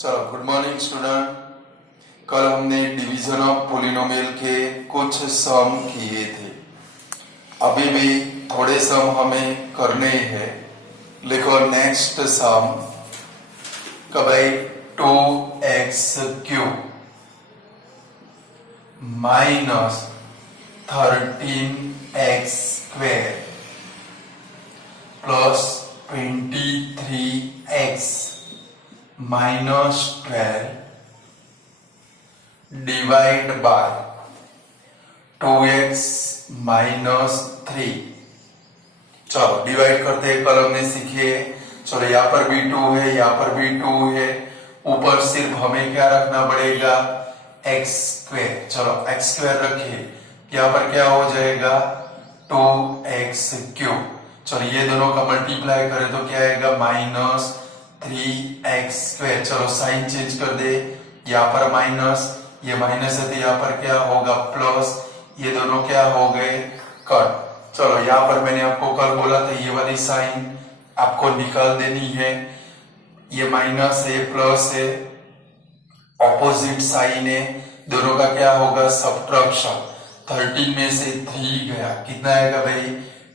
चलो good morning student. कल हमने डिवीजन ऑफ पोलिनोमियल के कुछ सम किए थे। अभी भी थोड़े सम हमें करने हैं। लिखो नेक्स्ट सम का भाई 2x³ minus 13x² plus 23x minus 12 divide by 2x minus 3। चलो डिवाइड करते हैं। कल हमने सीखे, चलो यहाँ पर भी 2 है, यहाँ पर भी 2 है, ऊपर सिर्फ हमें क्या रखना पड़ेगा, x²। चलो x² रखिए, यहाँ पर क्या हो जाएगा 2x³। चलो ये दोनों का मल्टीप्लाई करें तो क्या आएगा माइनस 3x²। चलो साइन चेंज कर दे, यहाँ पर माइनस, ये माइनस है तो यहाँ पर क्या होगा प्लस, ये दोनों क्या हो गए कट। चलो यहाँ पर मैंने आपको कल बोला था ये वाली साइन आपको निकाल देनी है। ये माइनस है, प्लस है, ऑपोजिट साइन है, दोनों का क्या होगा सब्ट्रैक्शन। 13 में से 3 गया, कितना आएगा भाई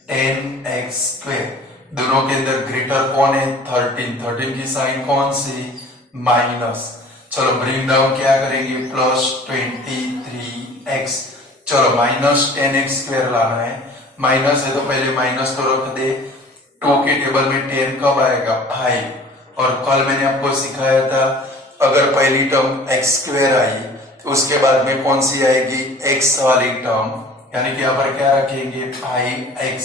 10x²। दोनों के अंदर ग्रेटर कौन है 13 की साइन कौन सी माइनस। चलो ब्रिंग डाउन क्या करेंगे प्लस 23x। चलो माइनस 10x² लाना है, माइनस है तो पहले माइनस तो रख दे। 2 के टेबल में 10 कब आएगा 5। और कल मैंने आपको सिखाया था अगर पहली टर्म x² आई तो उसके बाद में कौन सी आएगी x वाली टर्म, यानी कि यहाँ पर क्या रखेंगे 5x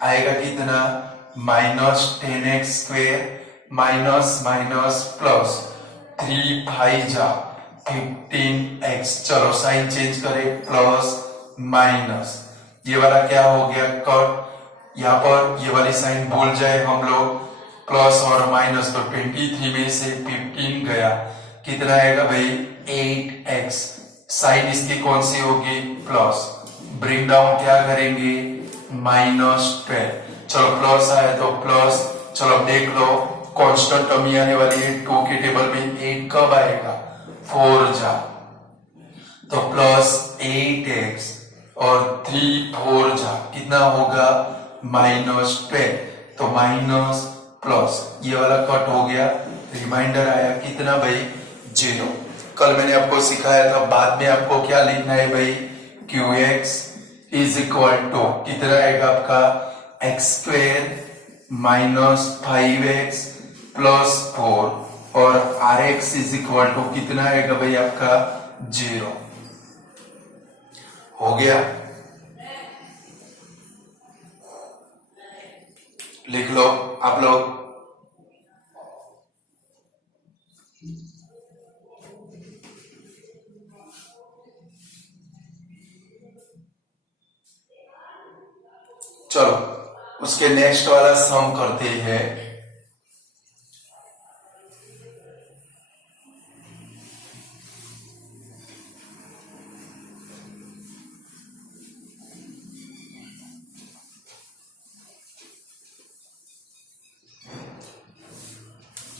आएगा, कितना minus 10x² minus minus plus 3 5 जा 15x। चलो साइन चेंज करें प्लस माइनस, ये वाला क्या हो गया कट। यहाँ पर ये वाली साइन भूल जाए हम लोग, प्लस और माइनस, तो 23 में से 15 गया, कितना आएगा भाई 8x। साइन इसकी कौन सी होगी प्लस, ब्रिंग डाउन क्या करेंगे माइनस 12। चलो प्लस आया तो प्लस, चलो देख लो कांस्टेंट टर्म ही आने वाली है। 2 के टेबल में 8 कब आएगा 4 जा, तो प्लस 8x और 3 4 जा कितना होगा माइनस 12। तो माइनस प्लस ये वाला कट हो गया, रिमाइंडर आया कितना भाई 0। कल मैंने आपको सिखाया था बाद में आपको क्या लिखना है भाई qx इज इक्वल टू कितना आएगा आपका x² माइनस 5x प्लस 4 और rx इज इक्वल टू कितना आएगा भाई आपका 0। हो गया, लिख लो आप लोग। चलो उसके नेक्स्ट वाला सम करते हैं।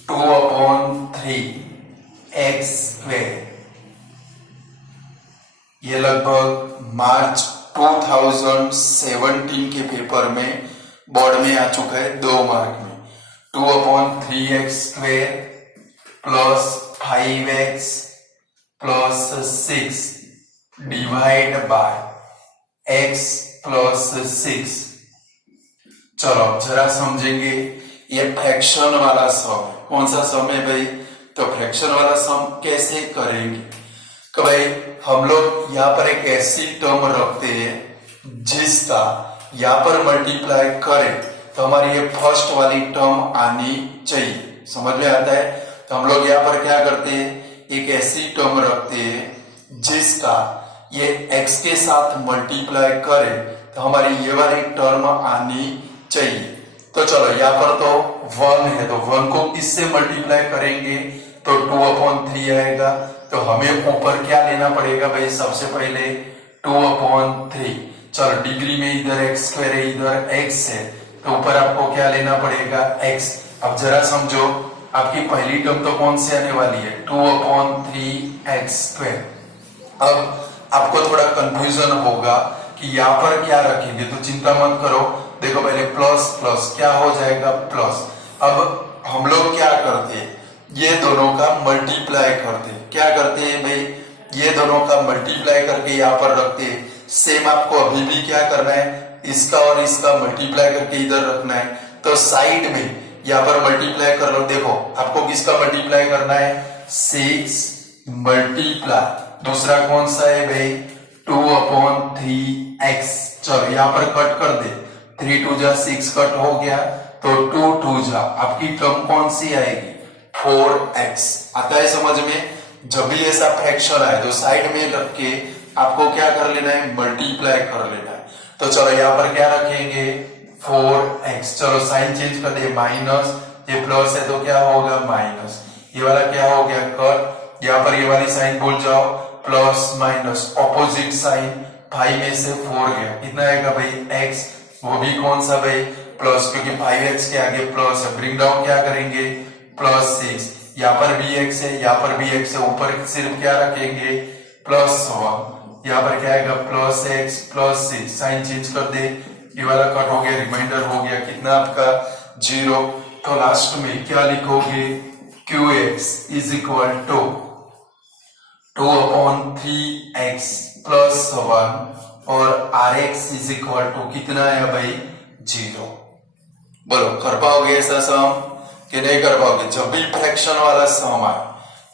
टू अपॉन 3x², ये लगभग मार्च 2017 के पेपर में बोर्ड में आ चुका है 2 मार्क में। 2/3x² plus 5x plus 6 divide by x plus 6। चलो जरा समझेंगे, ये फ्रैक्शन वाला सम है। कौन सा सम है भाई, तो फ्रैक्शन वाला सम कैसे करेंगे कि भाई हम लोग यहाँ पर एक ऐसी टर्म रखते हैं जिसका यहाँ पर मल्टीप्लाई करें तो हमारी ये फर्स्ट वाली टर्म आनी चाहिए। समझ में आता है, तो हम लोग यहाँ पर क्या करते हैं एक ऐसी टर्म रखते हैं जिसका ये x के साथ मल्टीप्लाई करें तो हमारी ये वाली टर्म आनी चाहिए। तो चलो यहाँ पर तो 1 है, तो 1 को इससे मल्टीप्लाई करेंगे तो 2/3 आएगा। तो हमें ऊपर क्या लेना पड़ेगा भाई, सबसे पहले 2/3। चलो डिग्री में इधर x² है, इधर x है, तो ऊपर आपको क्या लेना पड़ेगा x। अब जरा समझो आपकी पहली टर्म तो कौन सी आने वाली है 2/3x²। अब आपको थोड़ा कंफ्यूजन होगा कि यहाँ पर क्या रखेंगे, तो चिंता मत करो। देखो पहले प्लस प्लस क्या हो जाएगा प्लस। अब हम लोग क्या करते हैं, ये दोनों का मल्टीप्लाई करते हैं। क्या करते हैं भाई, ये दोनों का मल्टीप्लाई करके यहाँ पर रखते हैं। सेम आपको अभी भी क्या करना है, इसका और इसका मल्टीप्लाई करके इधर रखना है। तो साइड में यहाँ पर मल्टीप्लाई कर लो। देखो आपको किसका मल्टीप्लाई करना है, 6 मल्टीप्लाई दूसरा कौन सा है भाई 2/3x। चलो यहाँ पर कट कर दे, 3 2 जा 6 कट हो गया, तो 2 2 जा आपकी टर्म कौन सी आएगी 4x। आता है समझ में। जब भी ऐसा फ्रैक्शन आए तो साइड में रख के आपको क्या कर लेना है, मल्टीप्लाई कर लेना है। तो चलो यहाँ पर क्या रखेंगे 4x। चलो साइन चेंज कर दे, माइनस ये प्लस है तो क्या होगा माइनस, ये वाला क्या हो गया कट। यहाँ पर ये वाली साइन भूल जाओ, प्लस माइनस ऑपोजिट साइन, 5 में से 4 गया, कितना आएगा भाई x, वो भी कौन सा भाई प्लस, क्योंकि 5x के आगे प्लस है। ब्रिंग डाउन क्या करेंगे +6, यहाँ पर भी x है, यहाँ पर भी x है, ऊपर सिर्फ क्या रखेंगे +1, यहाँ पर क्या आएगा +x +6, साइन चेंज कर दे, ये वाला कट हो गया, रिमाइंडर हो गया, कितना आपका 0। तो लास्ट में क्या लिखोगे qx is equal to 2/3x + 1 और rx इज इक्वल टू कितना है भाई 0। बोलो कर पाओगे ऐसा सम कि नहीं कर पाओगे। जब भी फ्रैक्शन वाला सम आए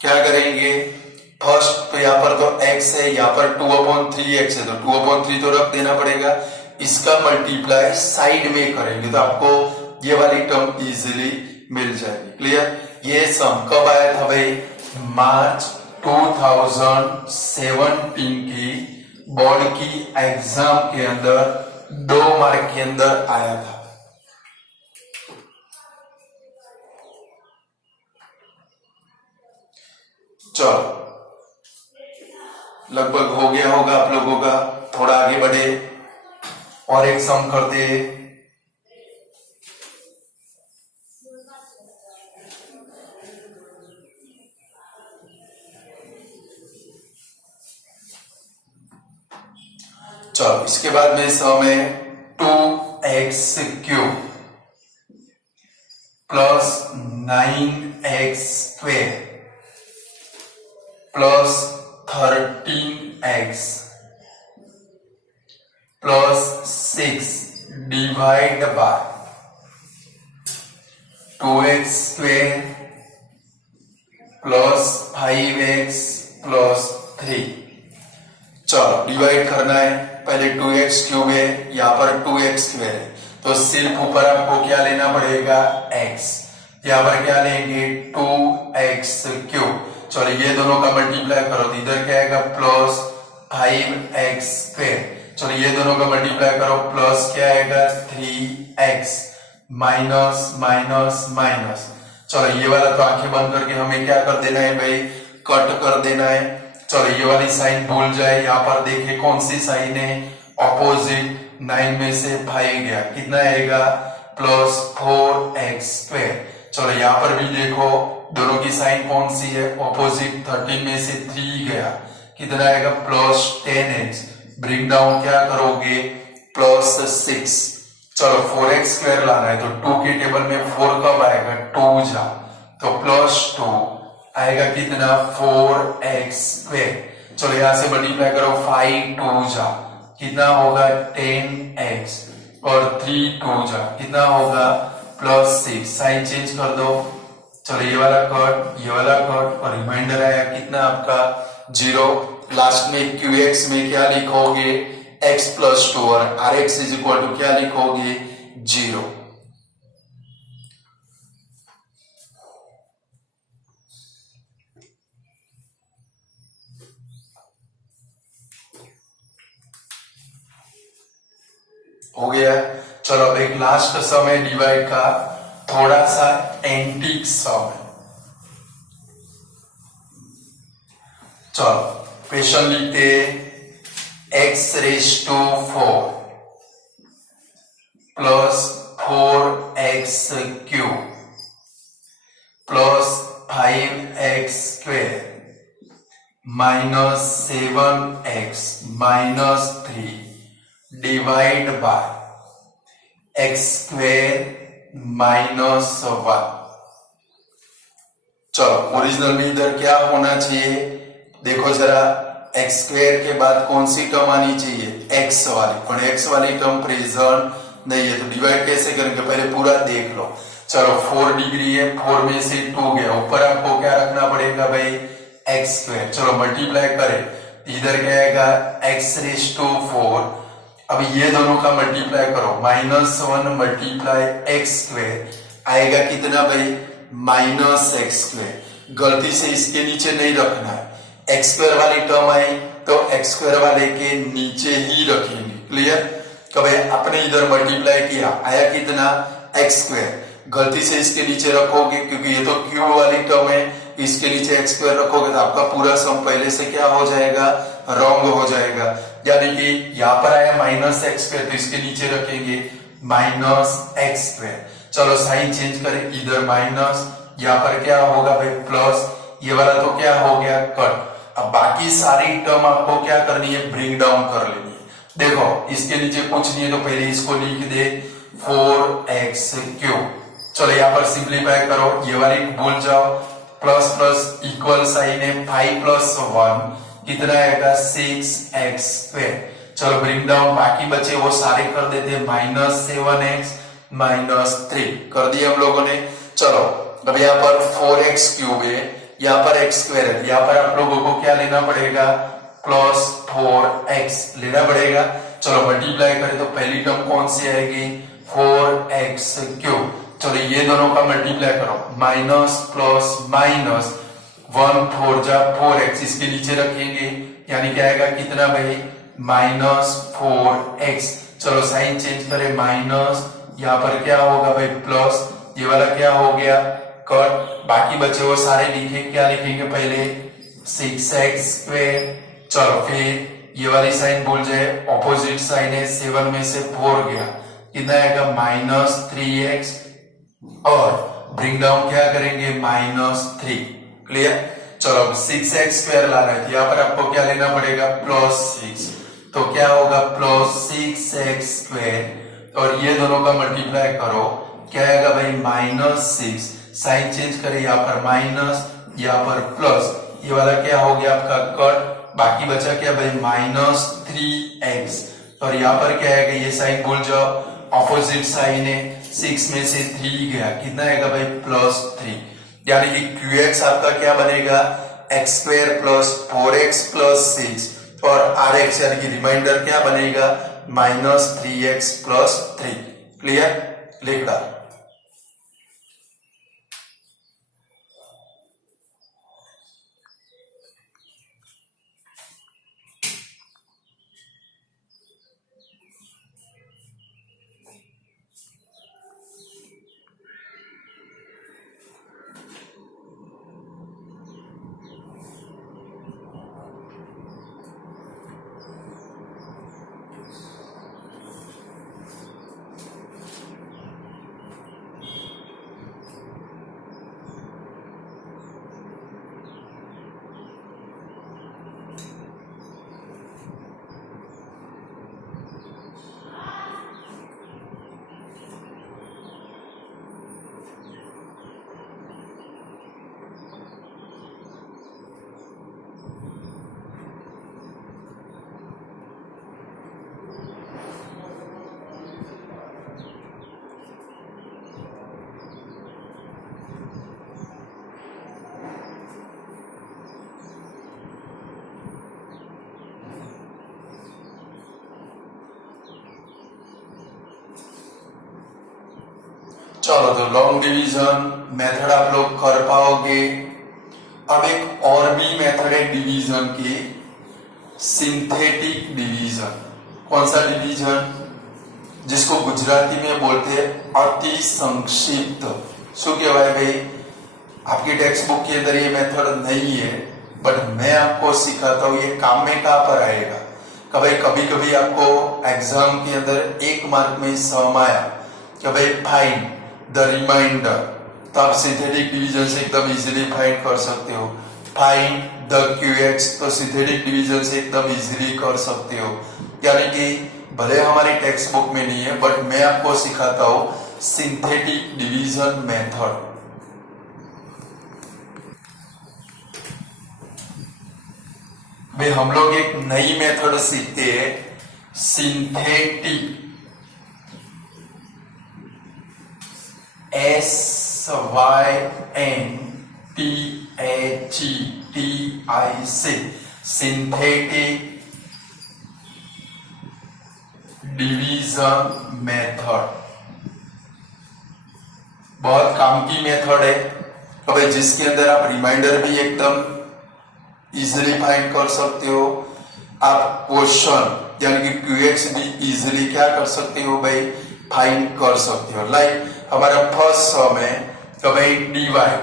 क्या करेंगे, फर्स्ट तो यहाँ पर तो x है, यहाँ पर 2/3x है, तो 2/3 तो रख देना पड़ेगा, इसका मल्टीप्लाई साइड में करेंगे तो आपको ये वाली टर्म इजीली मिल जाएगी। क्लियर। ये सम कब आया था भाई, मार्च 2017 की बोर्ड की एग्जाम के अंदर 2 मार्क के अंदर आया था। चलो लगभग हो गया होगा आप लोगों का, थोड़ा आगे बढ़े और एक सम करते। चलो इसके बाद में सम है 2x³ plus 9x² plus 13x plus 6 divide by 2x² plus 5x plus 3। चलो डिवाइड करना है, पहले 2x³ है, यहाँ पर 2x² है, तो सिर्फ ऊपर आपको क्या लेना पड़ेगा x, यहाँ पर क्या लेंगे 2x³। चलो ये दोनों का मल्टीप्लाई करो तो इधर क्या आएगा प्लस 5x²। चलो ये दोनों का मल्टीप्लाई करो प्लस क्या आएगा 3x माइनस माइनस माइनस। चलो ये वाला तो आंखें बंद करके हमें क्या कर देना है भाई, कट कर देना है। चलो ये वाली साइन भूल जाए, यहाँ पर देखिए कौन सी साइन है ऑपोजिट, 9 में से 5 गया, कितना आएगा प्लस 4x²। चलो यहाँ पर भी देखो दोनों की साइन कौन सी है ऑपोजिट, 13 में से 3 गया, कितना आएगा प्लस 10x। ब्रिंग डाउन क्या करोगे प्लस 6। चलो 4x² लाना है तो 2 के टेबल में 4 कब आएगा 2 जा, तो प्लस 2 आएगा कितना 4x²। चलो यहां से मल्टीप्लाई करो 5 2 जा, कितना होगा 10x और 3 2 जा, कितना होगा प्लस 6। साइन चेंज कर दो, चलो ये वाला कट ये वाला कट और रिमाइंडर आया कितना आपका 0। लास्ट में qx में क्या लिखोगे x + 2 और rx इज इक्वल टू क्या लिखोगे 0। हो गया। चलो अब एक लास्ट सम है डिवाइड का, थोड़ा सा एंटीक सम है। चलो क्वेश्चन लिखते x⁴ plus 4x³ plus 5x² minus 7x minus 3 divide by x² minus 1। चलो ओरिजिनल में इधर क्या होना चाहिए, देखो जरा, x² के बाद कौन सी टर्म आनी चाहिए, x वाली, पर x वाली टर्म प्रेजेंट नहीं है, तो डिवाइड कैसे करेंगे, पहले पूरा देख लो। चलो 4 डिग्री है, 4 में से 2 गया, ऊपर आपको क्या रखना पड़ेगा भाई, x²। चलो मल्टीप्लाई करें, इधर क्या आएगा x⁴। अब ये दोनों का मल्टीप्लाई करो, -1 मल्टीप्लाई x² आएगा कितना भाई, -x²। गलती से इसके नीचे नहीं रखना है, x² वाली टर्म आई तो x² वाले के नीचे ही रखेंगे, क्लियर। कभी आपने इधर मल्टीप्लाई किया, आया कितना, x², गलती से इसके नीचे रखोगे क्योंकि ये तो क्यूब वाली टर्म है, इसके नीचे x² रखोगे तो आपका पूरा सम पहले से क्या हो जाएगा, रॉन्ग हो जाएगा। यानी कि यहाँ पर आया -x², तो इसके नीचे रखेंगे -x²। चलो साइन चेंज करें, इधर माइनस, यहाँ पर क्या होगा भाई प्लस, ये वाला तो क्या हो गया कट। अब बाकी सारी टर्म आपको क्या करनी है, ब्रिंग डाउन कर लेनी है। देखो इसके नीचे कुछ नहीं है तो पहले इसको लिख दे 4x³। चलो यहाँ पर सिंप्लीफाई करो, ये वाली भूल जाओ, प्लस प्लस इक्वल साइन है, 5 + 1 कितना आएगा, 6x²। चलो ब्रिंग डाउन, बाकी बचे वो सारे कर देते, -7x -3 कर दिए हम लोगों ने। चलो अब यहाँ पर 4x³ है, यहाँ पर x² है, यहाँ पर आप लोगों को क्या लेना पड़ेगा, +4x लेना पड़ेगा। चलो मल्टीप्लाई करें तो पहली टर्म कौन सी आएगी, 4x³। चलो ये दोनों का मल्टीप्लाई करो, माइनस प्लस माइनस, 1 4 जा 4x, इसके नीचे रखेंगे, यानी क्या आएगा कितना भाई, -4x। चलो साइन चेंज करें, माइनस, यहाँ पर क्या होगा भाई प्लस, ये वाला क्या हो गया कट, बाकी बचे वो सारे लिखे, क्या लिखेंगे पहले 6x²। चलो फिर ये वाली साइन भूल जाए, ऑपोजिट साइन है, 7 में से 4 गया, कितना आएगा -3x, और ब्रिंग डाउन क्या करेंगे -3, क्लियर। चलो अब 6x² ला रहे थे, यहाँ पर आपको क्या लेना पड़ेगा, +6, तो क्या होगा +6x², और ये दोनों का मल्टीप्लाई करो, क्या आएगा भाई -6, साइन चेंज करें, यहाँ पर माइनस, यहाँ पर प्लस, ये वाला क्या हो गया आपका कट, बाकी बचा क्या भाई -3x, और यहाँ पर क्या आएगा, ये साइन भूल जाओ, ऑपोजिट साइन है, 6 में से 3 गया, कितना आएगा भाई +3, यानी कि QX आपका क्या बनेगा, x² + 4x + 6, और RX यानी कि रिमाइंडर क्या बनेगा, -3x + 3, क्लियर, लिख डाल। चलो तो लॉन्ग डिवीजन मेथड आप लोग कर पाओगे। अब एक और भी मेथड है डिवीजन की, सिंथेटिक डिवीजन। कौन सा डिवीजन, जिसको गुजराती में बोलते हैं अति संक्षिप्त। शू कहवाय भाई, आपकी टेक्स्ट बुक के अंदर ये मेथड नहीं है, बट मैं आपको सिखाता हूं, ये काम में कहां पर आएगा। कभी कभी आपको एग्जाम के अंदर 1 मार्क में सम आया कि भाई फाइंड द रिमाइंडर, तो आप सिंथेटिक डिवीजन से एकदम इजीली फाइंड कर सकते हो। फाइंड द QX तो सिंथेटिक डिवीजन से एकदम इजीली कर सकते हो। यानी कि भले हमारी टेक्स्ट बुक में नहीं है बट मैं आपको सिखाता हूं सिंथेटिक डिवीजन मेथड। भाई हम लोग एक नई मेथड सीखते हैं synthetic SYNTHETIC synthetic division method. बहुत काम की मेथड है तो भाई जिसके अंदर आप रिमाइंडर भी एकदम इजीली फाइंड कर सकते हो, आप क्वेश्चन यानी कि QX भी इजीली क्या कर सकते हो भाई फाइंड कर सकते हो। लाइक हमारा फर्स्ट सम है तो भाई divide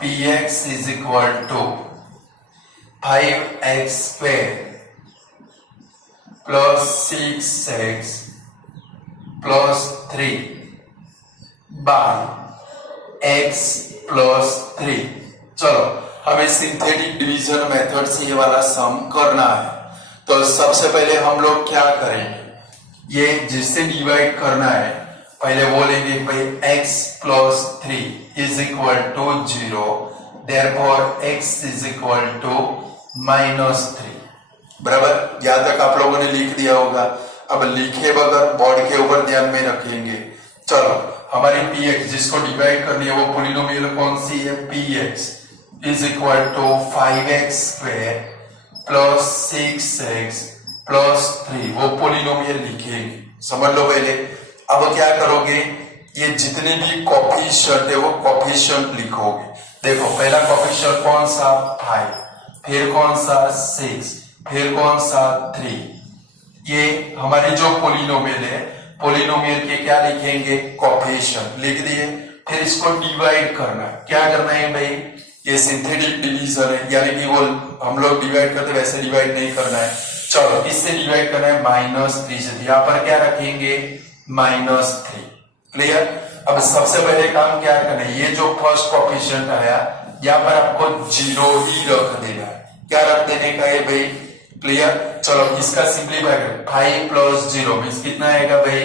PX is equal to 5x square plus 6x plus 3 by x plus 3। चलो हमें सिंथेटिक डिवीजन मेथड से ये वाला सम करना है। तो सबसे पहले हम लोग क्या करेंगे, ये जिससे डिवाइड करना है पहले बोलेंगे भाई x plus 3 is equal to 0, therefore x is equal to -3। बराबर, यहां तक आप लोगों ने लिख दिया होगा। अब लिखे बगैर बोर्ड के ऊपर ध्यान में रखेंगे। चलो हमारी px जिसको डिवाइड करनी है वो पॉलिनोमियल कौन सी है, px is equal to 5x square plus 6x plus 3, वो पॉलिनोमियल लिखेंगे। समझ लो पहले। अब क्या करोगे, ये जितने भी कोफिशिएंट है वो कोफिशिएंट लिखोगे। देखो पहला कोफिशिएंट कौन सा 5, फिर कौन सा 6, फिर कौन सा 3। ये हमारी जो पॉलिनोमियल है, पॉलिनोमियल के क्या लिखेंगे, कोफिशिएंट लिख दिए। फिर इसको डिवाइड करना है। क्या करना है भाई, ये सिंथेटिक डिवीजन है यानी कि वो हम लोग डिवाइड करते वैसे डिवाइड नहीं करना है। चलो इससे डिवाइड करना है -3 से, यहाँ पर क्या रखेंगे -3। क्लियर। अब सबसे पहले काम क्या करना है, ये जो फर्स्ट कोफिशिएंट आया यहाँ पर आपको 0 ही रख देना है। क्या रख देने का है भाई, क्लियर। चलो इसका सिंपलीफाई करें, 5 प्लस 0 मीन्स कितना आएगा भाई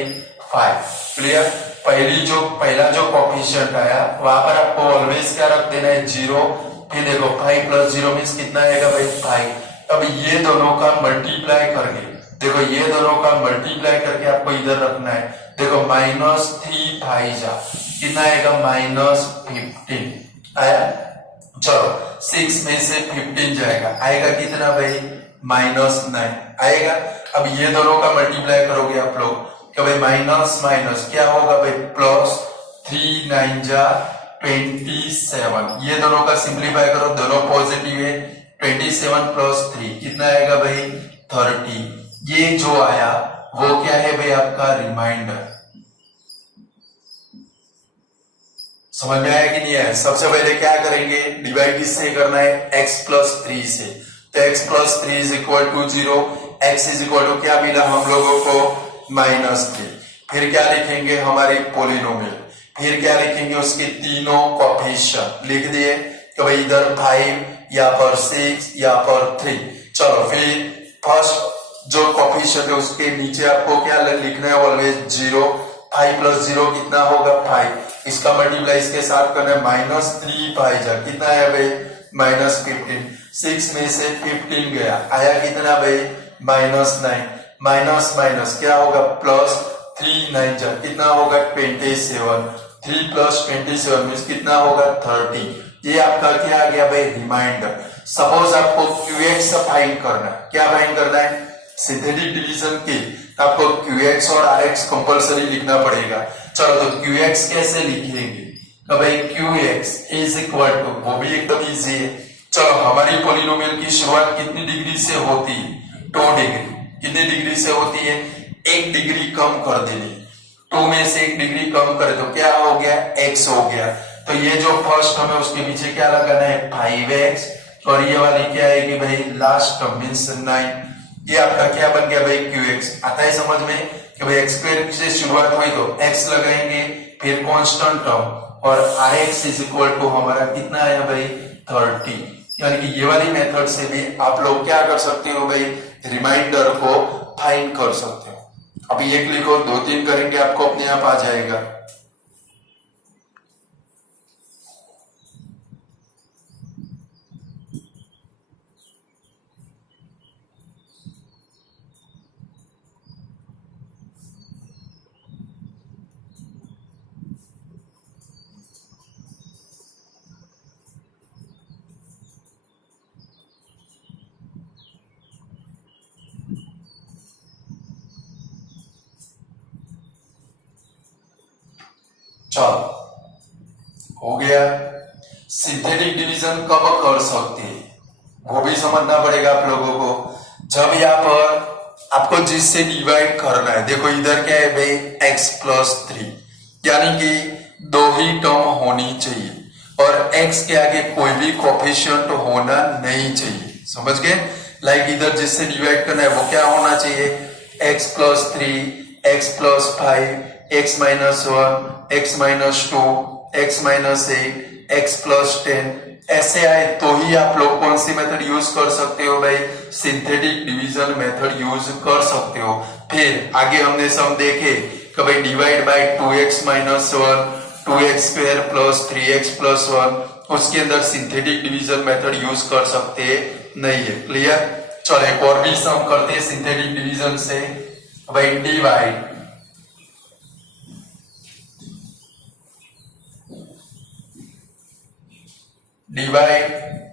5। क्लियर। पहला जो कोफिशिएंट आया वहां पर आपको ऑलवेज क्या रख देना है 0। फिर देखो 5 प्लस 0 मीन्स कितना आएगा भाई 5। अब ये दोनों का मल्टीप्लाई करके, देखो ये दोनों का मल्टीप्लाई करके आपको इधर रखना है। देखो -3 5 जा कितना आएगा -15 आया। चलो 6 में से 15 जाएगा, आएगा कितना भाई -9 आएगा। अब ये दोनों का मल्टीप्लाई करोगे आप लोग तो भाई माइनस माइनस क्या होगा भाई प्लस, 3 9 जा 27। ये दोनों का सिंप्लीफाई करो, दोनों पॉजिटिव है। 27 प्लस 3 कितना आएगा भाई 30। ये जो आया वो क्या है भाई आपका रिमाइंडर। समझ में आया कि नहीं आया। सबसे पहले क्या करेंगे, डिवाइड किससे करना है, x प्लस 3 से। तो x plus 3 is equal to 0, x is equal to क्या मिला हम लोगों को -3। फिर क्या लिखेंगे हमारे पॉलिनोमियल, फिर क्या लिखेंगे उसके तीनों कोफिशिएंट लिख दिए। तो भाई इधर 5, यहाँ पर 6, यहाँ पर 3। चलो फिर फर्स्ट जो कोफिशिएंट है उसके नीचे आपको क्या लिखना है ऑलवेज 0। 5 प्लस 0 कितना होगा 5। इसका मल्टीप्लाई इसके साथ करना है -3 5 जा कितना है भाई -15। 6 में से 15 गया, आया कितना भाई -9। माइनस माइनस क्या होगा प्लस, 3 9 जा कितना होगा 27। 3 प्लस 27 मीन्स कितना होगा 30। ये आपका क्या आ गया भाई रिमाइंडर। सपोज आपको QX फाइंड करना है, क्या फाइंड करना है सिंथेटिक डिवीजन के, आपको QX और RX कंपलसरी लिखना पड़ेगा। चलो तो QX कैसे लिखेंगे, तो भाई QX इज इक्वल टू, वो भी एकदम इजी है। चलो हमारी पॉलिनोमियल की शुरुआत कितनी डिग्री से होती है, 2 डिग्री। कितनी डिग्री से होती है, 1 डिग्री कम कर देनी। 2 में से 1 डिग्री कम करे तो क्या हो गया x हो गया। तो ये जो फर्स्ट टर्म है उसके पीछे क्या लगाना है 5x, और ये वाली क्या है कि भाई लास्ट टर्म मीन्स 9। ये आपका क्या बन गया भाई QX। आता है समझ में कि भाई एक्स स्क्वायर से शुरुआत हुई तो एक्स लगाएंगे, फिर कांस्टेंट टर्म और r x is equal to हमारा कितना आया भाई 30। यानी कि ये वाली मेथड से भी आप लोग क्या कर सकते हो भाई, रिमाइंडर को फाइंड कर सकते हो। अभी एक लिखो, 2-3 करेंगे आपको अपने आप आ जाएगा। चलो हो गया। सिंथेटिक डिवीजन कब कर सकते हैं वो भी समझना पड़ेगा आप लोगों को। जब यहाँ पर आपको जिससे डिवाइड करना है, देखो इधर क्या है भाई x+3, यानी कि 2 ही टर्म होनी चाहिए और x के आगे कोई भी कोफिशिएंट होना नहीं चाहिए, समझ गए। लाइक इधर जिससे डिवाइड करना है वो क्या होना चाहिए, x+3, x+5, x-1, x-2, x-8, x+10 ऐसे आए तो ही आप लोग कौन सी मेथड यूज कर सकते हो भाई, सिंथेटिक डिवीजन मेथड यूज कर सकते हो। फिर आगे हमने सम देखे कि भाई divide by 2x-1, 2x² plus 3x plus 1, उसके अंदर सिंथेटिक डिवीजन मेथड यूज कर सकते नहीं है। क्लियर। चलो एक और भी सम करते हैं सिंथेटिक डिवीजन से। भाई divide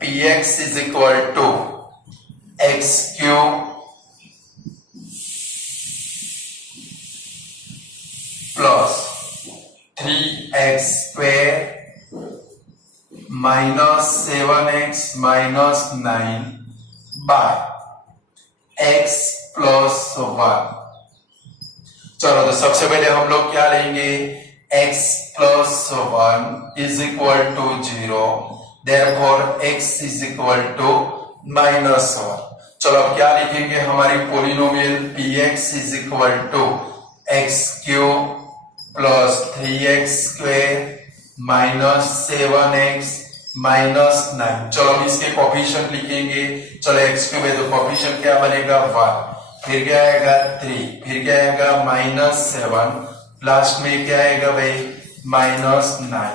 px is equal to x cube plus 3x square minus 7x minus 9 by x plus 1। चलो तो सबसे पहले हम लोग क्या लेंगे, x plus 1 is equal to 0, therefore x is equal to -1। चलो अब क्या लिखेंगे, हमारी polynomial px is equal to x cube plus 3x square minus 7x minus 9। चलो अब इसके कोफिशिएंट लिखेंगे। चलो x क्यूब है तो कोफिशिएंट क्या बनेगा 1, फिर क्या आएगा 3, फिर क्या आएगा -7, लास्ट में क्या आएगा भाई -9।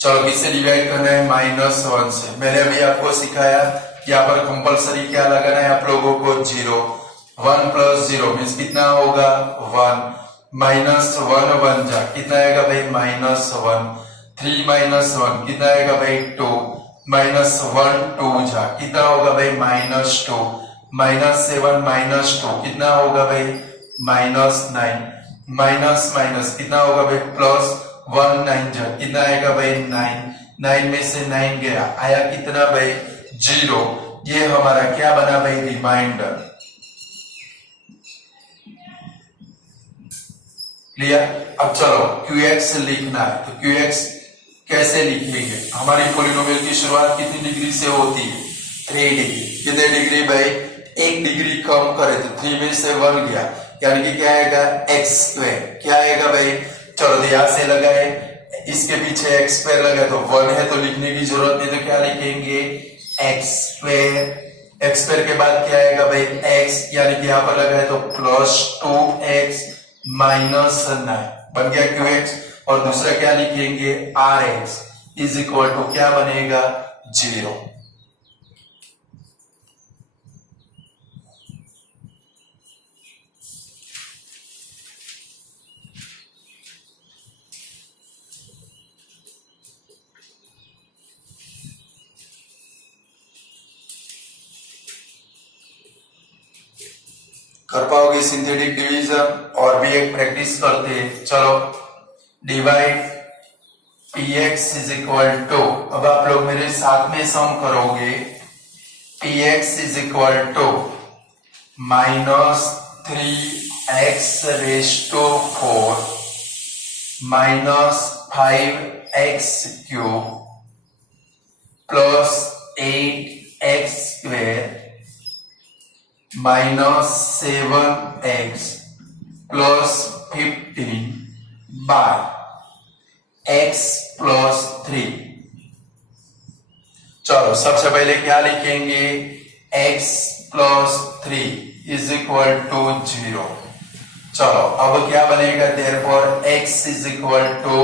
चलो किससे डिवाइड करना है, -1 से। मैंने अभी आपको सिखाया यहाँ पर कंपलसरी क्या लगाना है आप लोगों को 0। 1 + 0 मीन्स कितना होगा 1, -1 1 जा कितना आएगा भाई -1, 3 - 1 कितना आएगा भाई 2, -1 2 जा कितना होगा भाई -2, -7 -2 कितना होगा भाई -9, माइनस माइनस कितना होगा भाई +1 9 जा कितना आएगा भाई 9, 9 में से 9 गया आया कितना भाई 0। ये हमारा क्या बना भाई रिमाइंडर। क्लियर। अब चलो QX लिखना है तो QX कैसे लिखेंगे, हमारी पोलिनोमियल की शुरुआत कितनी डिग्री से होती है 3 डिग्री। कितने डिग्री भाई 1 डिग्री कम करे तो 3 में से 1 गया यानी कि क्या आएगा x²। क्या आएगा भाई, चलो यहां से लगाए, इसके पीछे x² लगा तो 1 है तो लिखने की जरूरत नहीं, तो क्या लिखेंगे x²। x² के बाद क्या आएगा भाई x, यानी कि यहां पर लगा है तो +2x -9 बन गया QX। और दूसरा क्या लिखेंगे RX इज इक्वल टू क्या बनेगा 0। कर पाओगे सिंथेटिक डिवीजन। और भी एक प्रैक्टिस करते हैं। चलो divide px is equal to, अब आप लोग मेरे साथ में सम करोगे, px is equal to -3x⁴ -5x³ +8x² -7x plus 15 by x plus 3। चलो सबसे पहले क्या लिखेंगे, x plus 3 is equal to 0। चलो अब क्या बनेगा, therefore x is equal to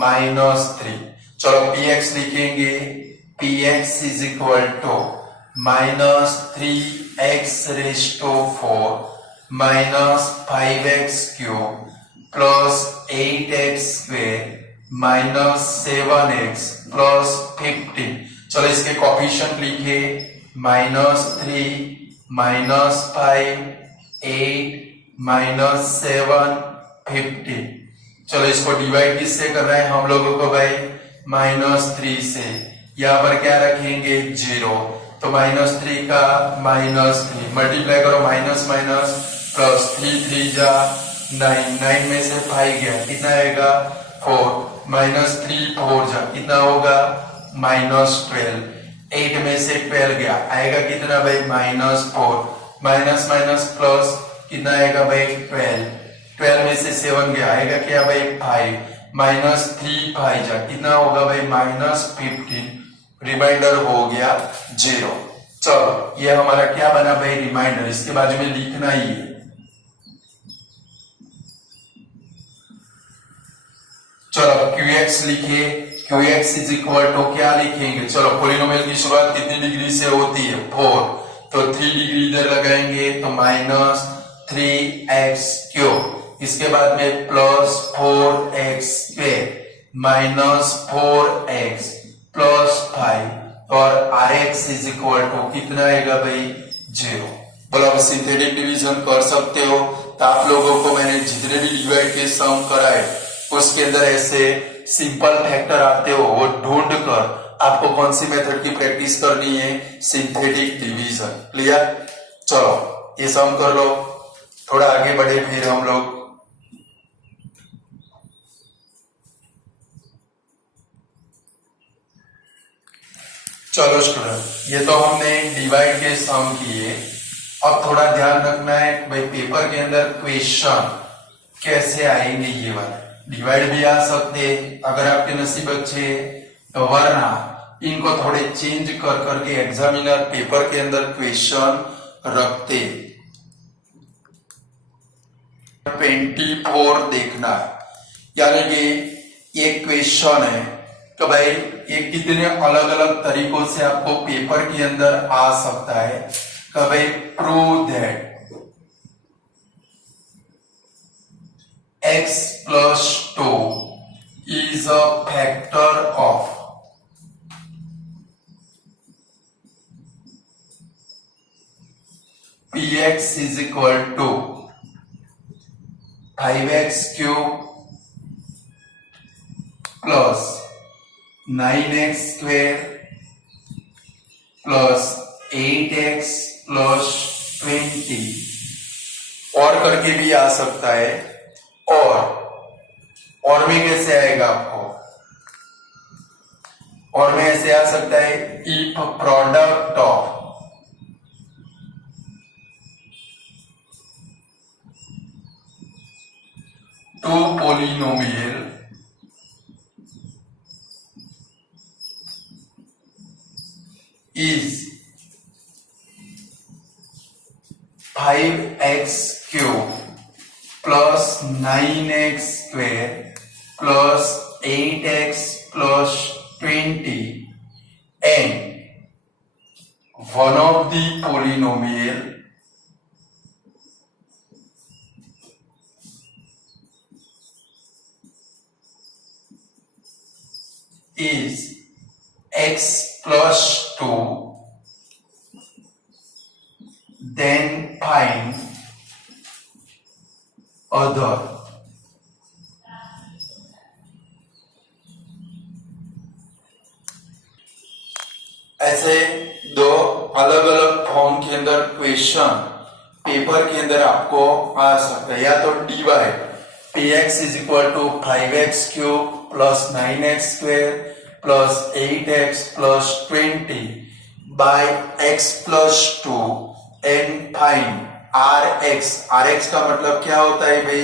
-3। चलो px लिखेंगे, px is equal to -3x⁴ minus 5x³ plus 8x² minus 7x plus 15। चलो इसके कोफिशिएंट लिखिए, -3 -5 8 -7 15। चलो इसको डिवाइड किससे कर रहे हैं हम लोगों को भाई, -3 से। यहाँ पर क्या रखेंगे 0, तो -3 का -3 मल्टीप्लाई करो, माइनस माइनस प्लस 3 3 जा 9, 9 में से 5 गया, कितना आएगा 4, -3 4 जा कितना होगा -12, 8 में से 12 गया, आएगा कितना भाई -4, माइनस माइनस प्लस कितना आएगा भाई 12, 12 में से 7 गया, आएगा क्या भाई 5, -3 5 जा कितना होगा भाई -15, रिमाइंडर हो गया 0। चलो ये हमारा क्या बना भाई रिमाइंडर, इसके बाजू में लिखना ही है। चलो qx लिखिए, qx इज इक्वल टू क्या लिखेंगे, चलो पॉलिनोमियल की शुरुआत कितनी डिग्री से होती है 4, तो 3 डिग्री इधर लगाएंगे तो -3x³, इसके बाद में plus 4x² minus 4x plus 5 और rx इज इक्वल टू कितना आएगा भाई 0। बोलो अब सिंथेटिक डिवीजन कर सकते हो, तो आप लोगों को मैंने जितने भी डिवाइड के सम कराए उसके अंदर ऐसे सिंपल फैक्टर आते हो वो ढूंढ कर आपको कौन सी मेथड की प्रैक्टिस करनी है, सिंथेटिक डिवीजन। क्लियर, चलो ये सम कर लो, थोड़ा आगे बढ़े फिर हम लोग। चलो स्टूडेंट, ये तो हमने डिवाइड के सम किए, अब थोड़ा ध्यान रखना है भाई पेपर के अंदर क्वेश्चन कैसे आएंगे। ये वाले डिवाइड भी आ सकते अगर आपके नसीब अच्छे, तो वरना इनको थोड़े चेंज कर करके एग्जामिनर पेपर के अंदर क्वेश्चन रखते। 24 देखना है, यानी कि एक क्वेश्चन है तो भाई ये कितने अलग अलग तरीकों से आपको पेपर के अंदर आ सकता है। तो भाई prove that x plus 2 is a factor of px is equal to 5x³ plus 9x² plus 8x plus 20 और करके भी आ सकता है। और में कैसे आएगा आपको, और में ऐसे आ सकता है if product of two polynomial is 5x³ plus 9x² plus 8x plus 20 and one of the polynomial is x plus 2, then find other ऐसे दो अलग अलग फॉर्म के अंदर क्वेश्चन पेपर के अंदर आपको आ सकता है। या तो divide px is equal to 5x³ plus 9x² plus 8x plus 20 by x plus 2 and find r x का मतलब क्या होता है भाई,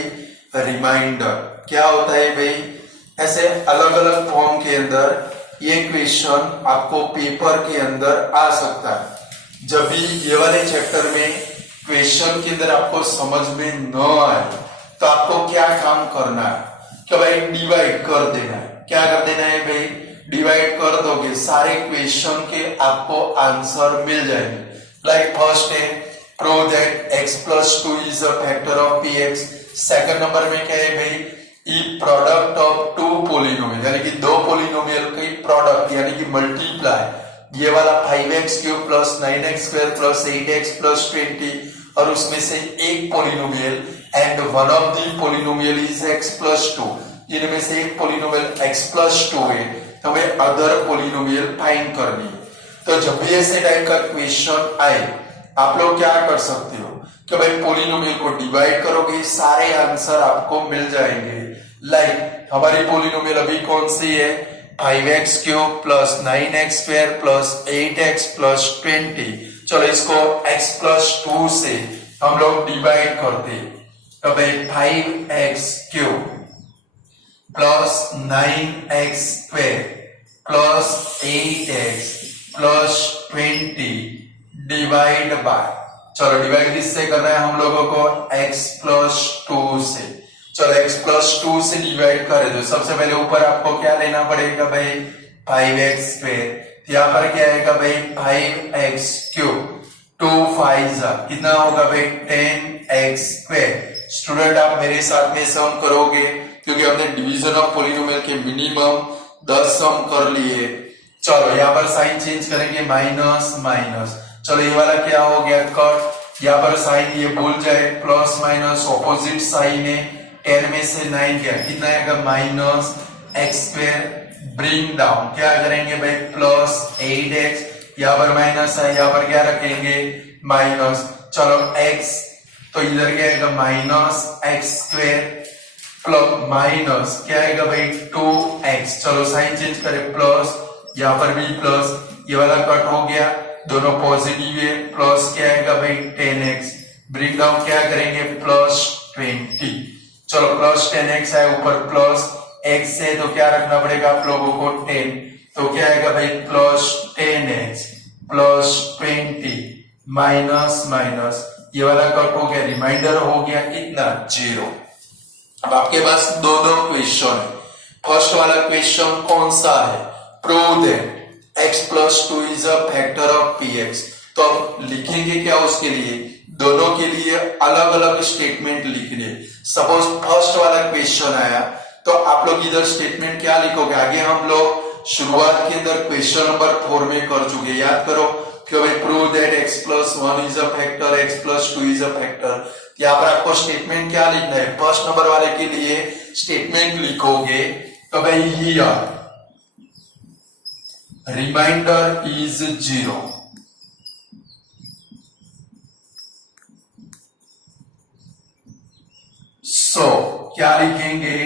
रिमाइंडर। क्या होता है भाई, ऐसे अलग अलग फॉर्म के अंदर ये क्वेश्चन आपको पेपर के अंदर आ सकता है। जब भी ये वाले चैप्टर में क्वेश्चन के अंदर आपको समझ में न आए तो आपको क्या काम करना है कि भाई डिवाइड कर देना है। क्या कर देना है भाई, डिवाइड कर दोगे, सारे क्वेश्चन के आपको आंसर मिल जाएंगे। लाइक फर्स्ट है prove that x+2 is a factor of px। Second number में क्या है भाई, ई प्रोडक्ट ऑफ टू पोलिनोमियल, यानी कि दो पोलिनोमियल की प्रोडक्ट यानी कि मल्टीप्लाई, ये वाला 5x³ plus 9x² plus 8x plus 20 और उसमें से एक polynomial and one of the polynomial is x+2, इनमें से एक पोलिनोमियल x+2 है तो हमें अदर पोलिनोमियल फाइंड करनी है। तो जब भी ऐसे टाइप का क्वेश्चन आए आप लोग क्या कर सकते हो कि भाई पोलिनोमियल को डिवाइड करोगे, सारे आंसर आपको मिल जाएंगे। लाइक हमारी पोलिनोमियल अभी कौन सी है, 5x³ plus 9x² plus 8x plus 20। चलो इसको x+2 से हम लोग डिवाइड करते, तो भाई 5x³ plus 9x² plus 8x plus 20 divide by, चलो डिवाइड किससे करना है हम लोगों को, x+2 से। चलो x+2 से डिवाइड कर दो। सबसे पहले ऊपर आपको क्या लेना पड़ेगा भाई, 5x²। यहाँ पर क्या आएगा भाई 5x³, 2 5 कितना होगा भाई 10x²। स्टूडेंट आप मेरे साथ में सम करोगे क्योंकि हमने डिवीजन ऑफ पॉलिनोमियल के मिनिमम 10 सम कर लिए। चलो यहाँ पर साइन चेंज करेंगे, माइनस माइनस, चलो ये वाला क्या हो गया कट, यहाँ पर साइन ये भूल जाए, प्लस माइनस ऑपोजिट साइन है, 10 में से 9 गया, कितना आएगा माइनस x², ब्रिंग डाउन क्या करेंगे भाई प्लस 8x, यहाँ पर माइनस है, यहाँ पर क्या रखेंगे माइनस, चलो x तो इधर क्या आएगा माइनस x² प्लस माइनस क्या आएगा भाई 2x, चलो साइन चेंज करें प्लस, यहाँ पर भी प्लस, ये वाला कट हो गया, दोनों पॉजिटिव है, प्लस क्या आएगा भाई 10x, ब्रिंग डाउन क्या करेंगे प्लस 20, चलो प्लस 10x है, ऊपर प्लस x है तो क्या रखना पड़ेगा आप लोगों को 10, तो क्या आएगा भाई plus 10x plus 20 minus minus, ये वाला कट हो गया, रिमाइंडर हो गया कितना 0। अब आपके पास दो क्वेश्चन है। फर्स्ट वाला क्वेश्चन कौन सा है, prove that x+2 is a factor of px। तो हम लिखेंगे क्या उसके लिए, दोनों के लिए अलग अलग स्टेटमेंट लिखने। सपोज फर्स्ट वाला क्वेश्चन आया तो आप लोग इधर स्टेटमेंट क्या लिखोगे, आगे हम लोग शुरुआत के अंदर क्वेश्चन नंबर 4 में कर चुके, याद करो कि भाई prove that x+1 is a factor, x+2 is a factor. यहाँ पर आपको स्टेटमेंट क्या लिखना है, फर्स्ट नंबर वाले के लिए स्टेटमेंट लिखोगे तो भाई हियर रिमाइंडर इज 0, सो क्या लिखेंगे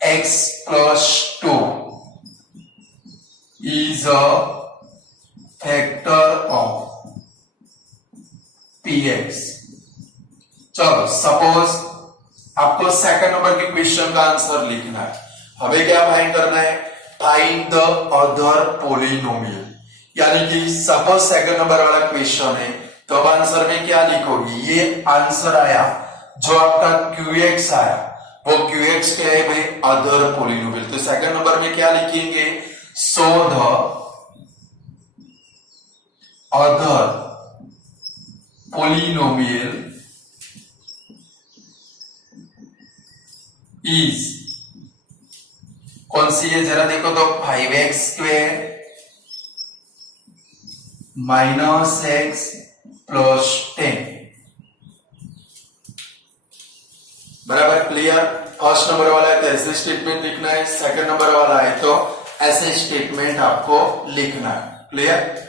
x+2 is a factor of px। चलो सपोज आपको सेकंड नंबर के क्वेश्चन का आंसर लिखना है, हमें क्या फाइंड करना है, फाइंड द अदर पोलिनोमियल, यानी कि सपोज सेकंड नंबर वाला क्वेश्चन है तो अब आंसर में क्या लिखोगे, ये आंसर आया जो आपका qx आया वो qx क्या है भाई अदर पोलिनोमियल, तो सेकंड नंबर में क्या लिखेंगे, so the other polynomial is, कौन सी है जरा देखो तो 5x² माइनस x प्लस 10, बराबर क्लियर। फर्स्ट नंबर वाला है तो ऐसे स्टेटमेंट लिखना है, सेकंड नंबर वाला है तो ऐसे स्टेटमेंट आपको लिखना है, क्लियर